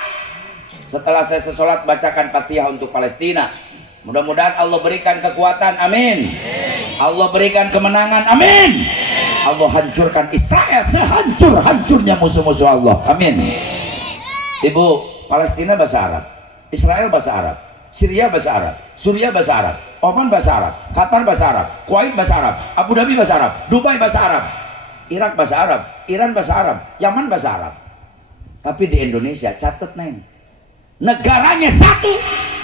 Setelah saya sholat, bacakan Fatihah untuk Palestina. Mudah-mudahan Allah berikan kekuatan, amin. Allah berikan kemenangan, amin. Allah hancurkan Israel sehancur-hancurnya musuh-musuh Allah, amin. Ibu, Palestina bahasa Arab, Israel bahasa Arab, Syria bahasa Arab, Suriah bahasa Arab, Oman bahasa Arab, Qatar bahasa Arab, Kuwait bahasa Arab, Abu Dhabi bahasa Arab, Dubai bahasa Arab, Irak bahasa Arab, Iran bahasa Arab, Yaman bahasa Arab. Tapi di Indonesia, catat neng, negaranya satu,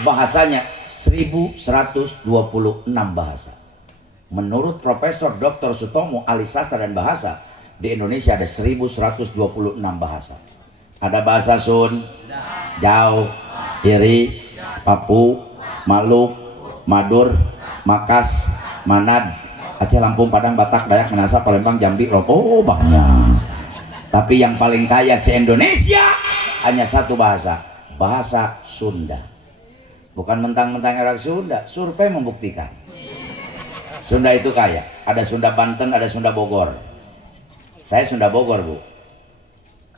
bahasanya 1126 bahasa. Menurut Profesor Dr. Sutomo, ahli sastra dan bahasa, di Indonesia ada 1126 bahasa. Ada bahasa Sun, Jawa, Iri, Papu, Maluk, Madur, Makas, Manad, Aceh, Lampung, Padang, Batak, Dayak, Minahasa, Palembang, Jambi, Lombok. Oh, banyak. Tapi yang paling kaya se-Indonesia hanya satu bahasa, bahasa Sunda. Bukan mentang-mentang orang Sunda, survei membuktikan Sunda itu kaya. Ada Sunda Banten, ada Sunda Bogor. Saya Sunda Bogor, Bu.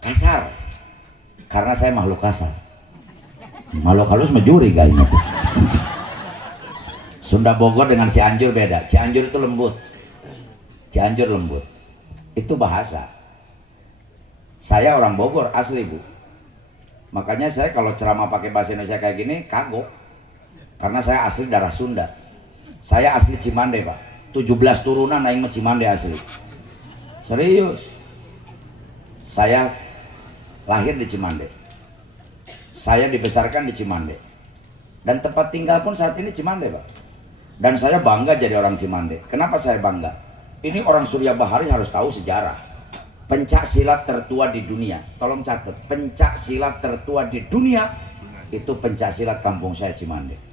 Kasar, karena saya makhluk kasar. Makhluk halus menjuri kayaknya. Sunda Bogor dengan Cianjur beda. Cianjur itu lembut, Cianjur lembut. Itu bahasa. Saya orang Bogor asli, Bu. Makanya saya kalau ceramah pakai bahasa Indonesia kayak gini kagok, karena saya asli darah Sunda. Saya asli Cimande, Pak. 17 turunan aing mah Cimande asli. Serius. Saya lahir di Cimande. Saya dibesarkan di Cimande. Dan tempat tinggal pun saat ini Cimande, Pak. Dan saya bangga jadi orang Cimande. Kenapa saya bangga? Ini orang Surya Bahari harus tahu sejarah. Pencak silat tertua di dunia. Tolong catat, pencak silat tertua di dunia itu pencak silat kampung saya Cimande.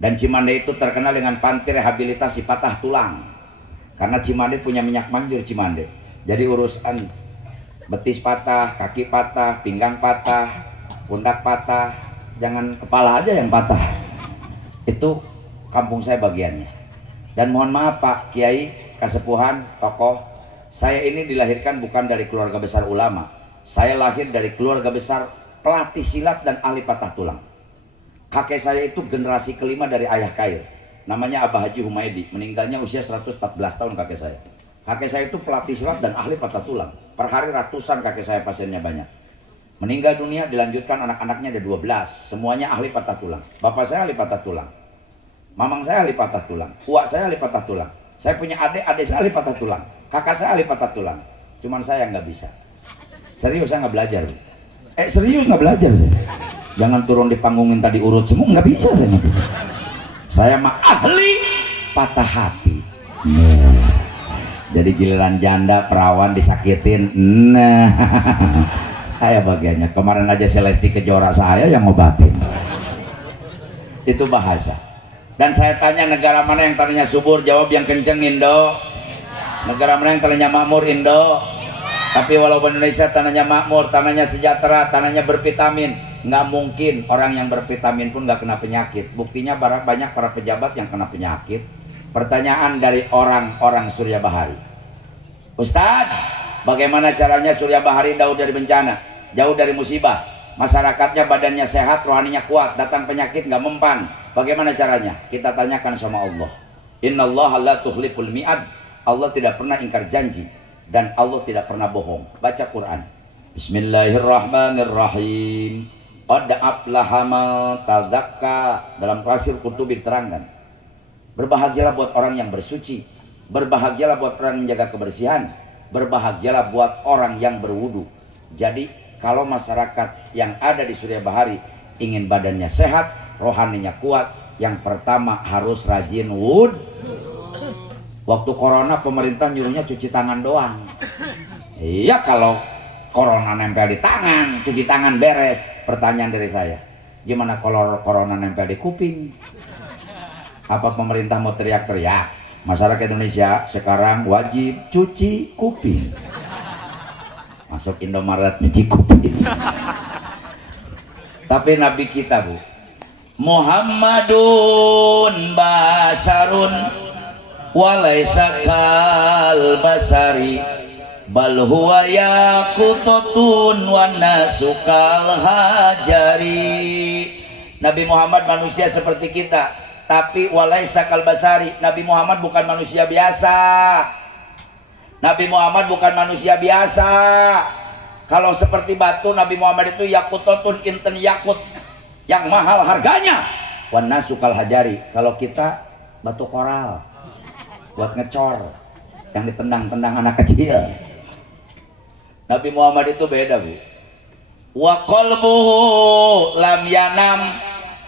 Dan Cimande itu terkenal dengan panti rehabilitasi patah tulang. Karena Cimande punya minyak manjur Cimande. Jadi urusan betis patah, kaki patah, pinggang patah, pundak patah, jangan kepala aja yang patah. Itu kampung saya bagiannya. Dan mohon maaf Pak Kiai, Kasepuhan, tokoh, saya ini dilahirkan bukan dari keluarga besar ulama. Saya lahir dari keluarga besar pelatih silat dan ahli patah tulang. Kakek saya itu generasi kelima dari ayah Kair, namanya Abah Haji Humaydi, meninggalnya usia 114 tahun kakek saya. Kakek saya itu pelatih silat dan ahli patah tulang. Per hari ratusan kakek saya pasiennya banyak. Meninggal dunia, dilanjutkan anak-anaknya ada 12, semuanya ahli patah tulang. Bapak saya ahli patah tulang, mamang saya ahli patah tulang, uak saya ahli patah tulang. Saya punya adik saya ahli patah tulang, kakak saya ahli patah tulang. Cuman saya nggak bisa. Serius saya nggak belajar. Serius nggak belajar saya. Jangan turun di panggung minta diurut semua, nggak bisa saya. Saya mah ahli patah hati. Jadi giliran janda perawan disakitin, nah saya bagiannya. Kemarin aja Celesti Kejora saya yang ngobatin. Itu bahasa. Dan saya tanya negara mana yang tanahnya subur, jawab yang kenceng Indo. Negara mana yang tanahnya makmur, Indo. Tapi walaupun Indonesia tanahnya makmur, tanahnya sejahtera, tanahnya bervitamin, nggak mungkin orang yang bervitamin pun nggak kena penyakit. Buktinya banyak para pejabat yang kena penyakit. Pertanyaan dari orang-orang Surya Bahari, Ustadz, bagaimana caranya Surya Bahari jauh dari bencana, jauh dari musibah, masyarakatnya badannya sehat, rohaninya kuat, datang penyakit nggak mempan, bagaimana caranya? Kita tanyakan sama Allah. Innallaha la tukhliful mi'ad. Allah tidak pernah ingkar janji dan Allah tidak pernah bohong. Baca Quran. Bismillahirrahmanirrahim. Qad aflaha man tadzakka. Dalam tafsir Qurtubi diterangkan, berbahagialah buat orang yang bersuci, berbahagialah buat orang yang menjaga kebersihan, berbahagialah buat orang yang berwudu. Jadi kalau masyarakat yang ada di Surya Bahari ingin badannya sehat, rohaninya kuat, yang pertama harus rajin wudu. Waktu corona pemerintah nyuruhnya cuci tangan doang. Iya, kalau corona nempel di tangan, cuci tangan beres. Pertanyaan dari saya, gimana kalau corona nempel di kuping? Apa pemerintah mau teriak-teriak? Masyarakat Indonesia sekarang wajib cuci kuping. Masuk Indomaret cuci kuping. Tapi Nabi kita, Bu, Muhammadun basarun walaysa kal basari bal huwa yaqutatun wa nasukal hajari. Nabi Muhammad manusia seperti kita, tapi walaysa kal basari. Nabi Muhammad bukan manusia biasa. Nabi Muhammad bukan manusia biasa. Kalau seperti batu, Nabi Muhammad itu yaqutatun, inten yakut yang mahal harganya, wa nasukal hajari. Kalau kita batu koral buat ngecor yang ditendang-tendang anak kecil. Nabi Muhammad itu beda, Bu. Wa qalbuhu lam yanam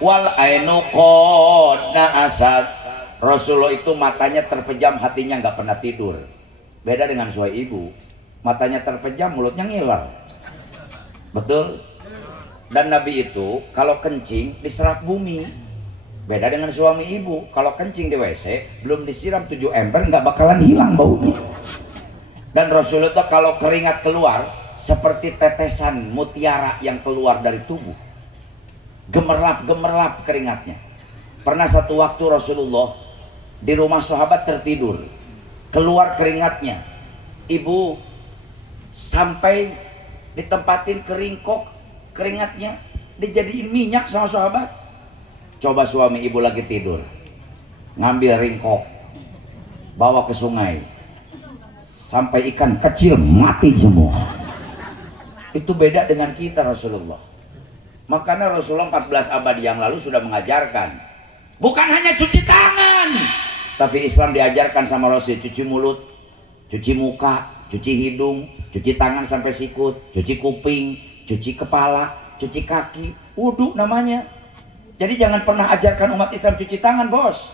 wal ainu qad asad. Rasulullah itu matanya terpejam, hatinya nggak pernah tidur. Beda dengan suami ibu, matanya terpejam, mulutnya ngiler. Betul? Dan Nabi itu kalau kencing diserap bumi. Beda dengan suami ibu, kalau kencing di WC belum disiram 7 ember nggak bakalan hilang baunya. Dan Rasulullah itu kalau keringat keluar seperti tetesan mutiara yang keluar dari tubuh, gemerlap-gemerlap keringatnya. Pernah satu waktu Rasulullah di rumah sahabat tertidur, keluar keringatnya. Ibu sampai ditempatin keringkok, keringatnya dijadiin minyak sama sahabat. Coba suami ibu lagi tidur, ngambil ringkok, bawa ke sungai, sampai ikan kecil mati semua. Itu beda dengan kita Rasulullah. Makanya Rasulullah 14 abad yang lalu sudah mengajarkan, bukan hanya cuci tangan, tapi Islam diajarkan sama Rasul, cuci mulut, cuci muka, cuci hidung, cuci tangan sampai sikut, cuci kuping, cuci kepala, cuci kaki, wudu namanya. Jadi jangan pernah ajarkan umat Islam cuci tangan, bos.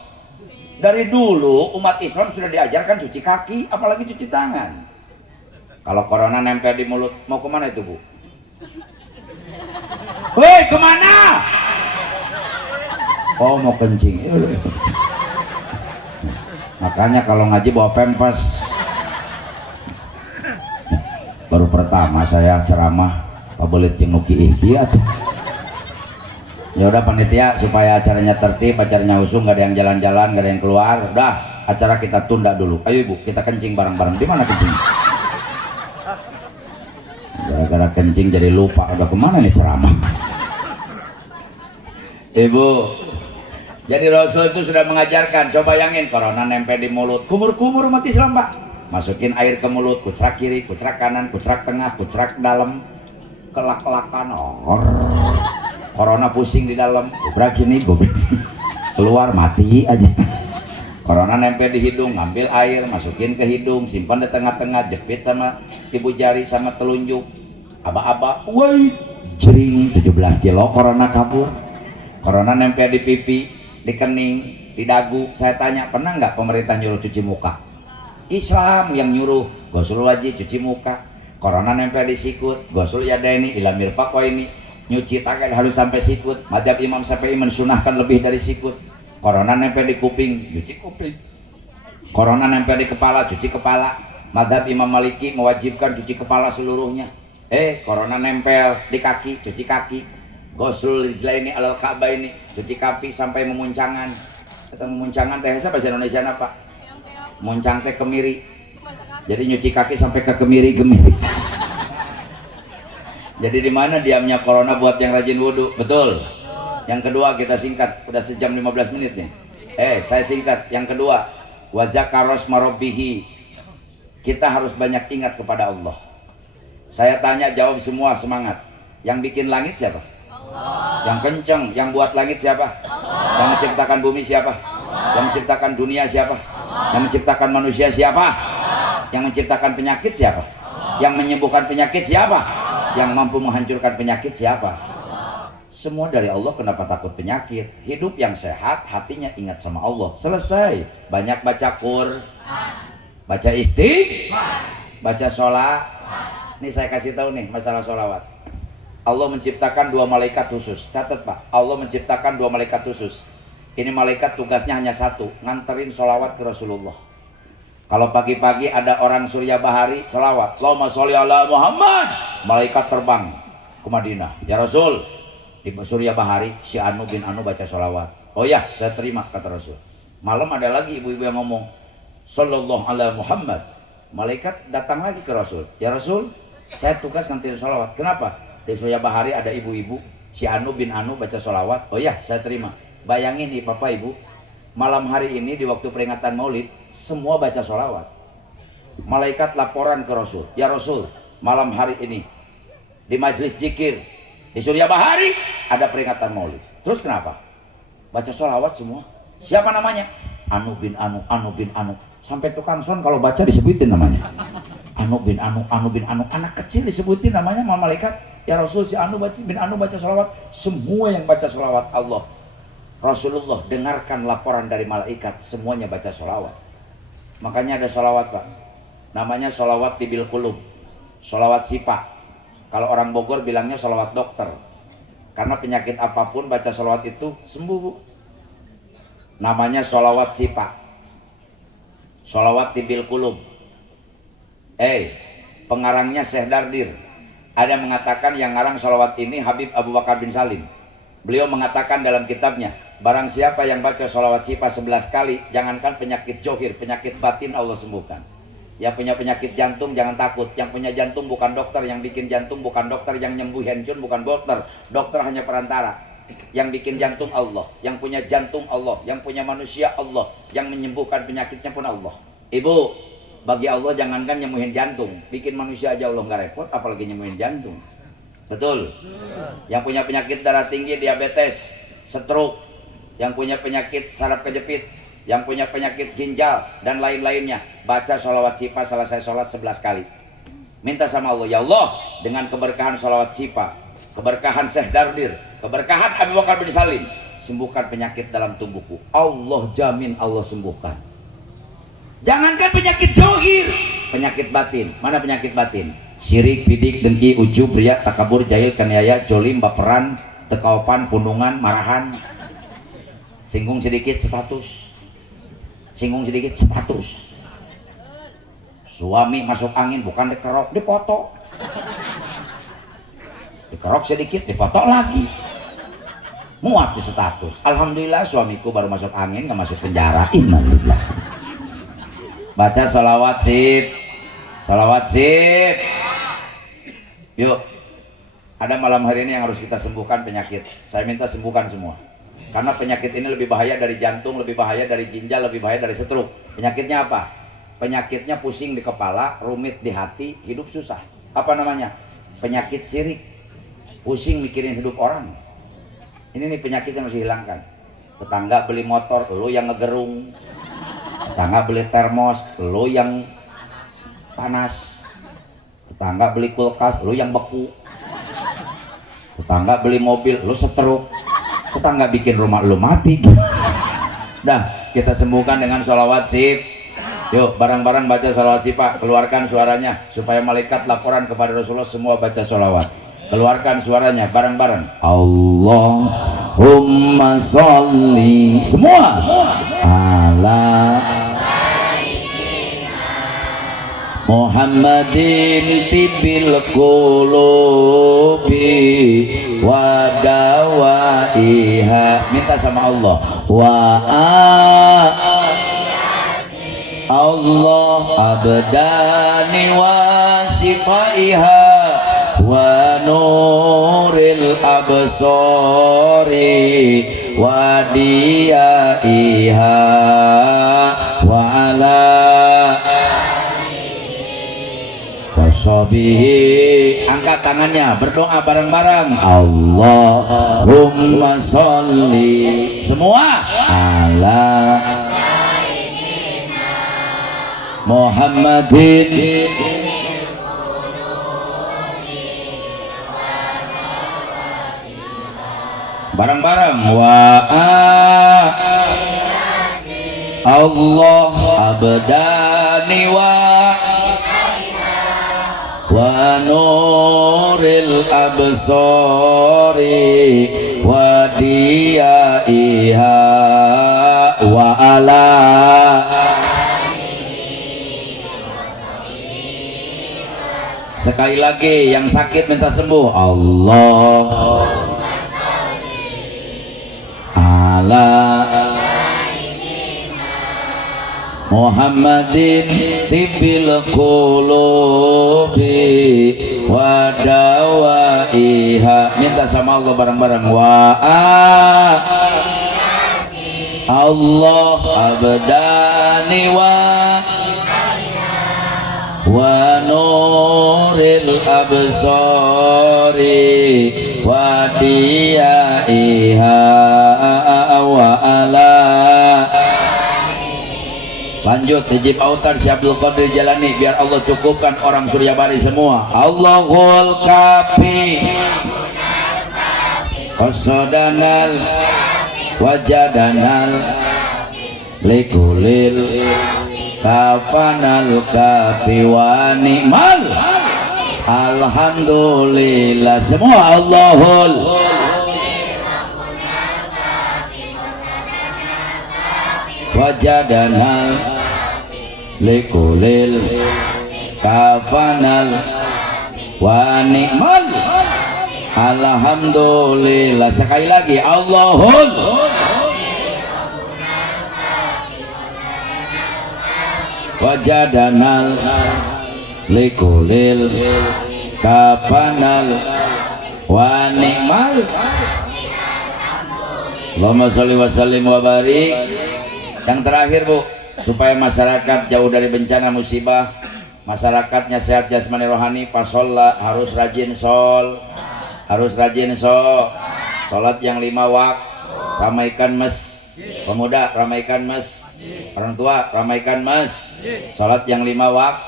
Dari dulu umat Islam sudah diajarkan cuci kaki, apalagi cuci tangan. Kalau corona nempel di mulut, mau kemana itu, Bu? Woi, kemana? Oh, mau kencing. Makanya kalau ngaji bawa pempes. Baru pertama saya ceramah, Pak Belit yang nuki dia tuh. Ya udah panitia, supaya acaranya tertib, acaranya usung, gak ada yang jalan-jalan, gak ada yang keluar, udah acara kita tunda dulu. Ayo Ibu, kita kencing bareng-bareng. Di mana kencing? Gara-gara kencing jadi lupa udah kemana nih ceramah. Ibu, jadi Rasul itu sudah mengajarkan. Coba bayangin corona nempel di mulut, kumur-kumur umat Islam, Pak. Masukin air ke mulut, kucrak kiri, kucrak kanan, kucrak tengah, kucrak dalam, kelak-kelakan. Corona pusing di dalam, gobrak sini, gobrak sini, keluar mati aja. Corona nempel di hidung, ngambil air, masukin ke hidung, simpan di tengah-tengah, jepit sama ibu jari sama telunjuk, aba-aba, woi, jering 17 kilo corona kabur. Corona nempel di pipi, di kening, di dagu. Saya tanya, pernah nggak pemerintah nyuruh cuci muka? Islam yang nyuruh, gosul wajib cuci muka. Corona nempel di sikut, gosul yadaini ila mirfaqo ini, nyuci tangan harus sampai sikut. Madzhab Imam Syafi'i mensunahkan lebih dari sikut. Corona nempel di kuping, cuci kuping. Corona nempel di kepala, cuci kepala. Madzhab Imam Maliki mewajibkan cuci kepala seluruhnya. Corona nempel di kaki, cuci kaki. Gosul rijlaini alal ka'bah ini, cuci kaki sampai memuncangan. Kata memuncangan teh bahasa Indonesia apa? Muncang teh kemiri. Jadi nyuci kaki sampai ke kemiri-kemiri. Jadi di mana diamnya corona buat yang rajin wudhu? Betul. Yang kedua kita singkat, udah sejam 15 menit nih. Saya singkat. Yang kedua, wa zakaros marobbihi. Kita harus banyak ingat kepada Allah. Saya tanya jawab semua semangat. Yang bikin langit siapa? Allah. Yang kenceng, yang buat langit siapa? Allah. Yang menciptakan bumi siapa? Allah. Yang menciptakan dunia siapa? Allah. Yang menciptakan manusia siapa? Allah. Yang menciptakan penyakit siapa? Allah. Yang menyembuhkan penyakit siapa? Allah. Yang mampu menghancurkan penyakit siapa? Allah. Semua dari Allah. Kenapa takut penyakit? Hidup yang sehat, hatinya ingat sama Allah. Selesai. Banyak baca Quran, baca istighfar, baca sholat. Nih saya kasih tahu nih masalah sholawat. Allah menciptakan 2 malaikat khusus. Catat Pak, Allah menciptakan 2 malaikat khusus. Ini malaikat tugasnya hanya satu, nganterin sholawat ke Rasulullah. Kalau pagi-pagi ada orang Surya Bahari sholawat, Allahumma sholli ala Muhammad, malaikat terbang ke Madinah. Ya Rasul, di Surya Bahari si Anu bin Anu baca sholawat. Oh ya, saya terima, kata Rasul. Malam ada lagi ibu-ibu yang ngomong, sallallahu ala Muhammad. Malaikat datang lagi ke Rasul. Ya Rasul, saya tugas nganterin sholawat. Kenapa? Di Surya Bahari ada ibu-ibu, si Anu bin Anu baca sholawat. Oh ya, saya terima. Bayangin nih Bapak Ibu, malam hari ini di waktu peringatan Maulid, semua baca sholawat. Malaikat laporan ke Rasul. Ya Rasul, malam hari ini di majelis zikir di Surya Bahari ada peringatan Maulid. Terus kenapa? Baca sholawat semua. Siapa namanya? Anu bin Anu, Anu bin Anu. Sampai tukang son kalau baca disebutin namanya. Anu bin Anu, Anu bin Anu. Anak kecil disebutin namanya sama malaikat. Ya Rasul, si Anu bin Anu baca sholawat. Semua yang baca sholawat Allah. Rasulullah dengarkan laporan dari malaikat, semuanya baca sholawat. Makanya ada sholawat Pak, namanya sholawat tibil kulub, sholawat sipa. Kalau orang Bogor bilangnya sholawat dokter, karena penyakit apapun baca sholawat itu sembuh Bu. Namanya sholawat sipa, sholawat tibil kulub. Pengarangnya Syekh Dardir. Ada yang mengatakan yang ngarang sholawat ini Habib Abu Bakar bin Salim. Beliau mengatakan dalam kitabnya, barang siapa yang baca sholawat sipa 11 kali, jangankan penyakit johir, penyakit batin Allah sembuhkan. Yang punya penyakit jantung jangan takut. Yang punya jantung bukan dokter, yang bikin jantung bukan dokter, yang nyembuh hencun bukan dokter. Dokter hanya perantara. Yang bikin jantung Allah, yang punya jantung Allah, yang punya manusia Allah, yang menyembuhkan penyakitnya pun Allah. Ibu, bagi Allah jangankan nyembuhin jantung, bikin manusia aja Allah nggak repot, apalagi nyembuhin jantung. Betul. Yang punya penyakit darah tinggi, diabetes, stroke, yang punya penyakit saraf kejepit, yang punya penyakit ginjal dan lain-lainnya, baca sholawat sipa selesai sholat 11 kali. Minta sama Allah, ya Allah, dengan keberkahan sholawat sipa, keberkahan Syekh Dardir, keberkahan Abu Bakar bin Salim, sembuhkan penyakit dalam tubuhku. Allah jamin Allah sembuhkan. Jangankan penyakit johir, penyakit batin. Mana penyakit batin? Syirik, bidik, dengki, ujub, riya, takabur, jahil, kaniaya, jolim, baperan, tekawapan, pundungan, marahan. Singgung sedikit status, singgung sedikit status. Suami masuk angin bukan dikerok, dipoto. Dikerok sedikit, dipoto lagi. Muat di status. Alhamdulillah suamiku baru masuk angin, nggak masuk penjara. Innalillah. Baca sholawat sip, sholawat sip. Yuk, ada malam hari ini yang harus kita sembuhkan penyakit. Saya minta sembuhkan semua. Karena penyakit ini lebih bahaya dari jantung, lebih bahaya dari ginjal, lebih bahaya dari stroke. Penyakitnya apa? Penyakitnya pusing di kepala, rumit di hati, hidup susah. Apa namanya? Penyakit sirik. Pusing mikirin hidup orang. Ini nih penyakit yang harus dihilangkan. Tetangga beli motor, lo yang ngegerung. Tetangga beli termos, lo yang panas. Tetangga beli kulkas, lu yang beku. Tetangga beli mobil, lu setruk. Tetangga bikin rumah, lu mati. Dah, kita sembuhkan dengan sholawat sip. Yuk, barang-barang baca sholawat sip, Pak. Keluarkan suaranya supaya malaikat laporan kepada Rasulullah semua baca sholawat. Keluarkan suaranya bareng-bareng. Allahumma sholli semua ala Muhammadin tibil qulubi wa dawaiha. Minta sama Allah. Allah abdani wa sifaiha wa nuril absari wa diyaiha wa ala wasobihi. Angkat tangannya, berdoa bareng-bareng. Allahumma sholli semua ala Muhammadin bareng-bareng. Allah abdani wa nuril absari wa diyaiha wa ala. Sekali lagi, yang sakit minta sembuh. Allah ala Muhammadin tibil qulubi wa dawaiha. Minta sama Allah bareng-bareng. Allah abdani wa nuril absari wa diyaiha wa ala. Lanjut, hijib autan si Abdul Qadir Jalani biar Allah cukupkan orang Suryabari semua. Allahul kafi qasadanal wajadanal likulil kafanal kafi wa ni'mal. Alhamdulillah semua. Allahul wajadanal likulil kafanal wa ni'mal. Alhamdulillah. Sekali lagi. Allahul wajadanal likulil kafanal wa ni'mal. Allahumma sholli wa sallim wa barik. Yang terakhir, Bu, supaya masyarakat jauh dari bencana musibah, masyarakatnya sehat jasmani rohani, pasolla harus rajin sholat yang 5 waktu, ramaikan pemuda ramaikan orang tua ramaikan sholat yang 5 waktu,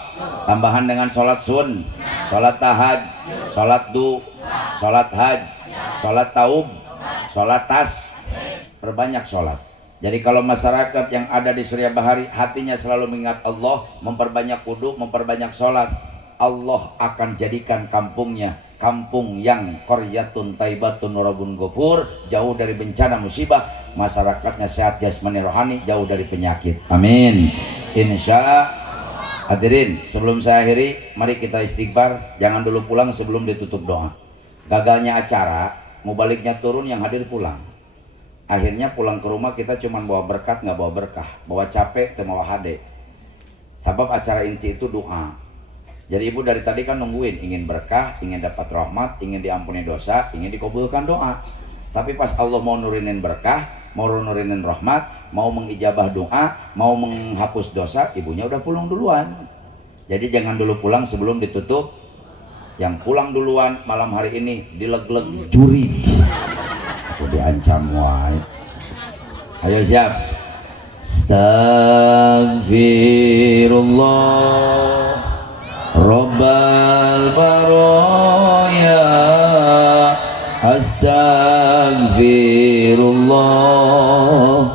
tambahan dengan sholat sun, sholat tahaj, sholat sholat haj, sholat taub, sholat tas, perbanyak sholat. Jadi kalau masyarakat yang ada di Suryabari hatinya selalu mengingat Allah, memperbanyak wudu, memperbanyak sholat, Allah akan jadikan kampungnya kampung yang qaryatun taibatun rabbun ghafur, jauh dari bencana musibah, masyarakatnya sehat jasmani rohani, jauh dari penyakit. Amin. Insya. Hadirin, sebelum saya akhiri, mari kita istighfar. Jangan dulu pulang sebelum ditutup doa. Gagalnya acara, mau baliknya turun, yang hadir pulang. Akhirnya pulang ke rumah kita cuma bawa berkat, nggak bawa berkah, bawa capek, dan bawa hade. Sebab acara inti itu doa. Jadi ibu dari tadi kan nungguin, ingin berkah, ingin dapat rahmat, ingin diampuni dosa, ingin dikabulkan doa. Tapi pas Allah mau nurinin berkah, mau nurinin rahmat, mau mengijabah doa, mau menghapus dosa, ibunya udah pulang duluan. Jadi jangan dulu pulang sebelum ditutup. Yang pulang duluan malam hari ini dileg-leg juri. Aku diancam wae. Ayo siap. Astagfirullah Rabbal baraya astaghfirullah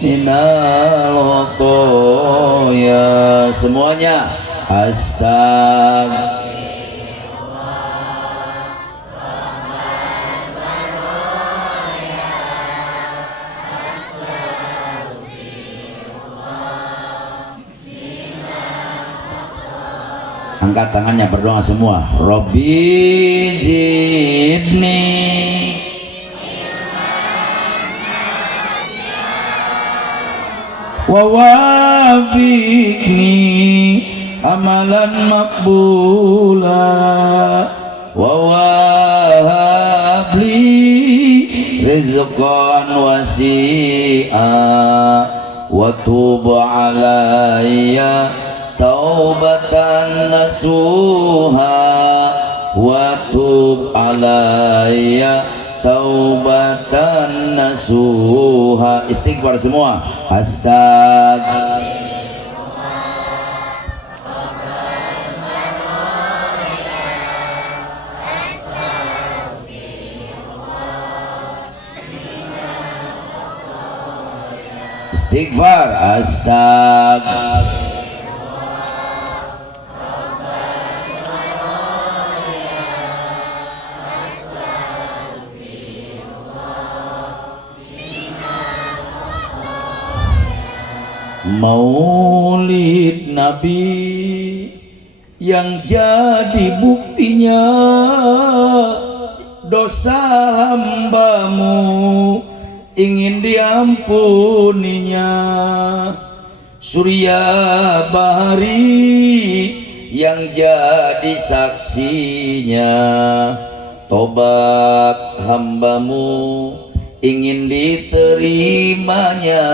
minal khotoya. Semuanya astagfirullah. Angkat tangannya, berdoa semua. Robbi zidni wa wafiqni amalan maqbula wa wahabli rizqan wasi'a wa tub alayya taubatan nasuha wa tub alayya taubatan nasuha. Istighfar semua. Astagfirullah. Istighfar. Astagfirullah. Maulid Nabi yang jadi buktinya dosa hambamu ingin diampuninya. Surya Bahari yang jadi saksinya tobat hambamu ingin diterimanya.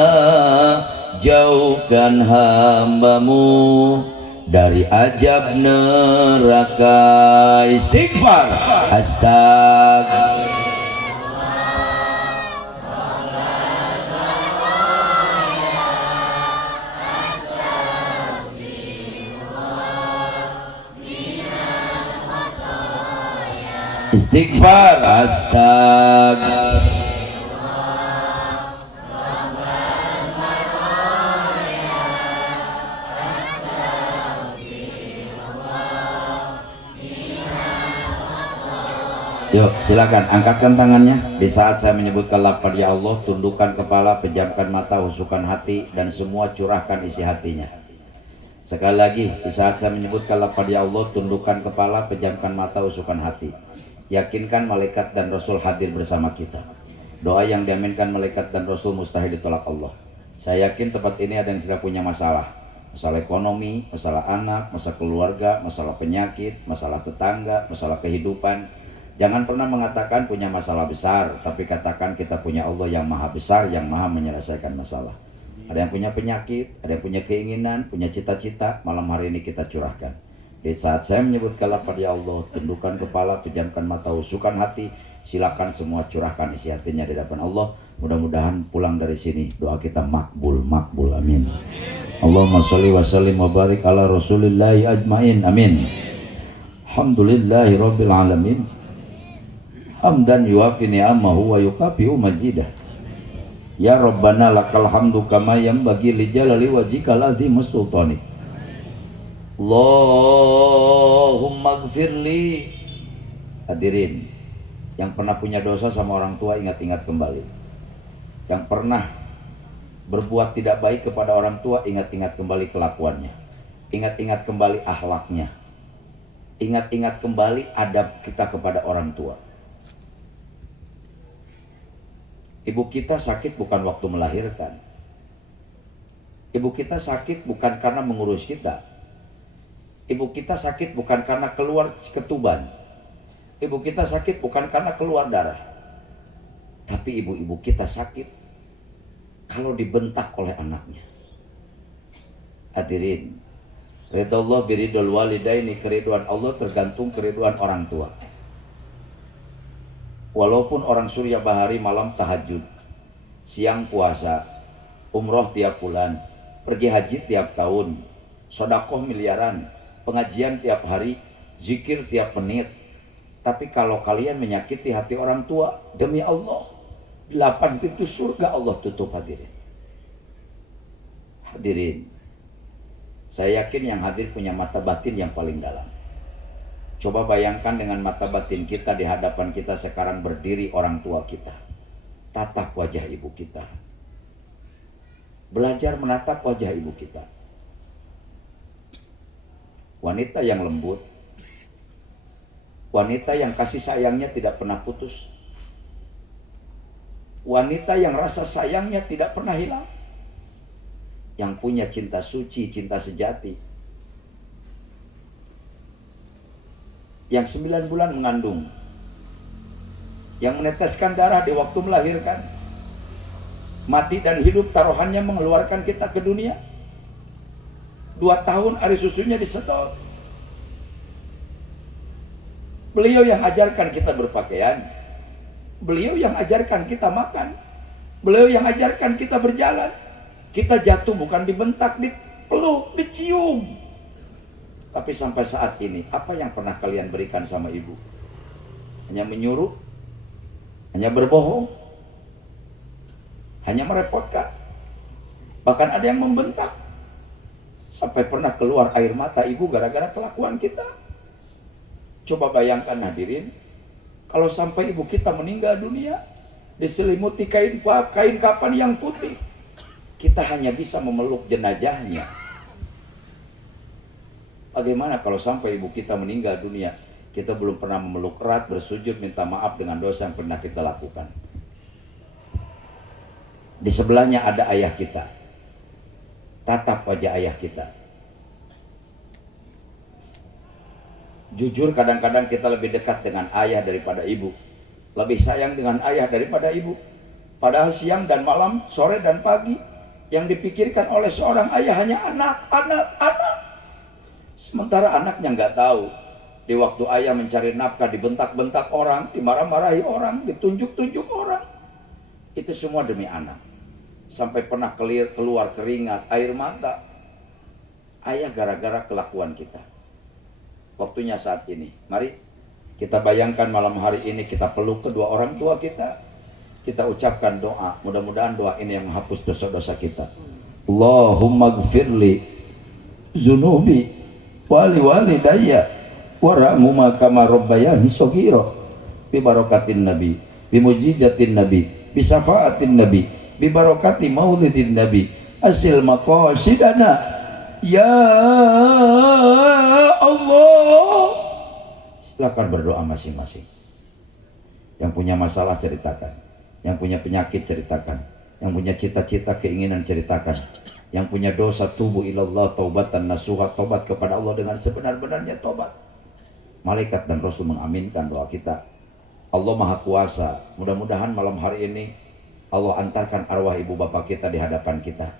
Jauhkan hambamu dari azab neraka. Istighfar. Astagfirullah. Istighfar. Astagfirullah. Yuk silakan angkatkan tangannya. Di saat saya menyebutkan lafaz ya Allah, tundukkan kepala, pejamkan mata, husukkan hati, dan semua curahkan isi hatinya. Sekali lagi, di saat saya menyebutkan lafaz ya Allah, tundukkan kepala, pejamkan mata, husukkan hati. Yakinkan malaikat dan Rasul hadir bersama kita. Doa yang diaminkan malaikat dan Rasul mustahil ditolak Allah. Saya yakin tempat ini ada yang sudah punya masalah. Masalah ekonomi, masalah anak, masalah keluarga, masalah penyakit, masalah tetangga, masalah kehidupan. Jangan pernah mengatakan punya masalah besar, tapi katakan kita punya Allah yang maha besar, yang maha menyelesaikan masalah. Ada yang punya penyakit, ada yang punya keinginan, punya cita-cita, malam hari ini kita curahkan. Di saat saya menyebutkan lafaz ya Allah, tundukkan kepala, pejamkan mata, husukkan hati, silakan semua curahkan isi hatinya di hadapan Allah. Mudah-mudahan pulang dari sini doa kita makbul, makbul, amin. Allahumma sholli wa sallim wa barik ala rasulillahi ajmain, amin. Alhamdulillahi rabbil alamin. Hamdan yuafi ni'amahu wa yukafi'u mazidah. Ya Rabbana lakal hamdu kama yanbaghi li jalali wajhikal azimi sultani. Allahumma gfirli. Hadirin yang pernah punya dosa sama orang tua, ingat-ingat kembali. Yang pernah berbuat tidak baik kepada orang tua, ingat-ingat kembali kelakuannya. Ingat-ingat kembali akhlaknya. Ingat-ingat kembali adab kita kepada orang tua. Ibu kita sakit bukan waktu melahirkan. Ibu kita sakit bukan karena mengurus kita. Ibu kita sakit bukan karena keluar ketuban. Ibu kita sakit bukan karena keluar darah. Tapi ibu-ibu kita sakit kalau dibentak oleh anaknya. Hadirin, ridha Allah biridul walidaini, keriduan Allah tergantung keriduan orang tua. Walaupun orang Surya Bahari malam tahajud, siang puasa, umroh tiap bulan, pergi haji tiap tahun, sodakoh miliaran, pengajian tiap hari, zikir tiap menit. Tapi kalau kalian menyakiti hati orang tua, demi Allah, 8 pintu surga Allah tutup. Hadirin, saya yakin yang hadir punya mata batin yang paling dalam. Coba bayangkan dengan mata batin kita, di hadapan kita sekarang berdiri orang tua kita. Tatap wajah ibu kita. Belajar menatap wajah ibu kita. Wanita yang lembut, wanita yang kasih sayangnya tidak pernah putus, wanita yang rasa sayangnya tidak pernah hilang, yang punya cinta suci, cinta sejati, yang 9 bulan mengandung, yang meneteskan darah di waktu melahirkan, mati dan hidup taruhannya mengeluarkan kita ke dunia. 2 tahun air susunya disedot. Beliau yang ajarkan kita berpakaian, beliau yang ajarkan kita makan, beliau yang ajarkan kita berjalan. Kita jatuh bukan dibentak, dipeluk, dicium. Tapi sampai saat ini, apa yang pernah kalian berikan sama ibu? Hanya menyuruh, hanya berbohong, hanya merepotkan. Bahkan ada yang membentak. Sampai pernah keluar air mata ibu gara-gara kelakuan kita. Coba bayangkan hadirin, kalau sampai ibu kita meninggal dunia, diselimuti kain kafan yang putih, kita hanya bisa memeluk jenazahnya. Bagaimana kalau sampai ibu kita meninggal dunia, kita belum pernah memeluk erat, bersujud, minta maaf dengan dosa yang pernah kita lakukan. Di sebelahnya ada ayah kita. Tatap wajah ayah kita. Jujur, kadang-kadang kita lebih dekat dengan ayah daripada ibu, lebih sayang dengan ayah daripada ibu. Padahal siang dan malam, sore dan pagi, yang dipikirkan oleh seorang ayah hanya anak. Sementara anaknya nggak tahu, di waktu ayah mencari nafkah dibentak-bentak orang, dimarah-marahi orang, ditunjuk-tunjuk orang. Itu semua demi anak. Sampai pernah keluar keringat, air mata. Ayah gara-gara kelakuan kita. Waktunya saat ini, mari kita bayangkan malam hari ini kita peluk kedua orang tua kita. Kita ucapkan doa, mudah-mudahan doa ini yang menghapus dosa-dosa kita. Allahumma gfirli zunubi wali walidayya warhamhuma kama rabbayani shaghira bi barakatin nabi bi mujizatin nabi bi syafaatin nabi bi barakati maulidin nabi asil maqasidana ya Allah. Silakan berdoa masing-masing. Yang punya masalah ceritakan, yang punya penyakit ceritakan, yang punya cita-cita keinginan ceritakan, yang punya dosa tubuh ilallah taubatan nasuha, tobat kepada Allah dengan sebenar-benarnya tobat. Malaikat dan Rasul mengaminkan doa kita. Allah Maha Kuasa. Mudah-mudahan malam hari ini Allah antarkan arwah ibu bapak kita di hadapan kita.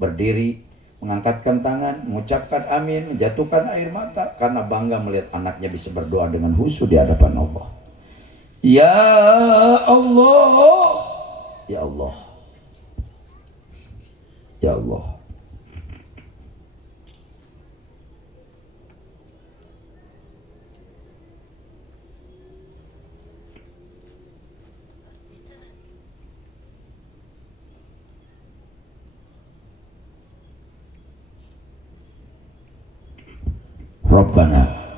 Berdiri, mengangkatkan tangan, mengucapkan amin, menjatuhkan air mata karena bangga melihat anaknya bisa berdoa dengan khusyuk di hadapan Allah. Ya Allah, ya Allah, ya Allah.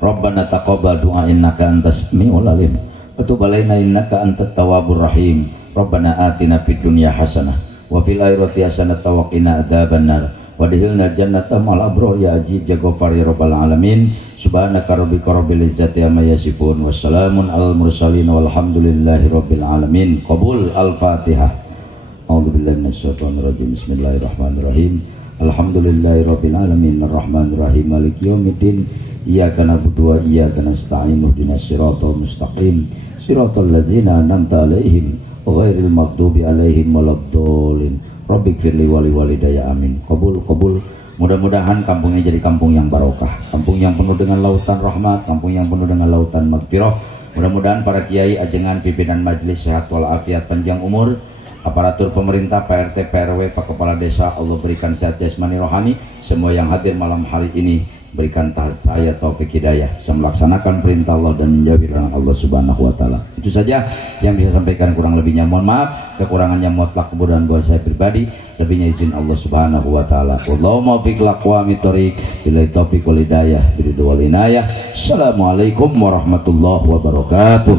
Rabbana taqabbal du'a innaka antas samiul alim wa tub alaina innaka antat tawwabur rahim. Rabbana atina fid dunya hasanah wa fil akhirati hasanah wa qina adzabannar wa adkhilna jannata ma'al abrar ya aziz ya ghafar ya rabbal alamin. Subhanaka rabbika rabbil izzati amma yasifun wa salamun alal mursalin walhamdulillahi rabbil alamin. Qabul al-Fatihah. A'udzubillahi minasyaitonir rajim. Bismillahirrahmanirrahim. Alhamdulillahi rabbil alamin arrahmanir rahim maliki yaumiddin. Iyyaka na'budu wa iyyaka nasta'in ihdinas siratal mustaqim siratal ladzina an'amta 'alaihim ghairil maghdubi 'alaihim waladdallin. Rabbighfirli wa liwalidayya amin. Qabul. Mudah-mudahan kampung ini jadi kampung yang barokah, kampung yang penuh dengan lautan rahmat, kampung yang penuh dengan lautan maghfirah. Mudah-mudahan para kiai, ajengan, pimpinan majelis sehat walafiat, panjang umur, aparatur pemerintah, Pak RT, PRW, Pak Kepala Desa, Allah berikan sehat jasmani rohani. Semua yang hadir malam hari ini berikan saya taufik hidayah bisa melaksanakan perintah Allah dan menjauhi larangan Allah Subhanahu wa taala. Itu saja yang bisa sampaikan, kurang lebihnya mohon maaf, kekurangannya mutlak kemudahan buat saya pribadi, lebihnya izin Allah Subhanahu wa taala. Allahumma fiq laqwami thoriq billahi taufiq wal hidayah biridwal inayah. Assalamualaikum warahmatullahi wabarakatuh.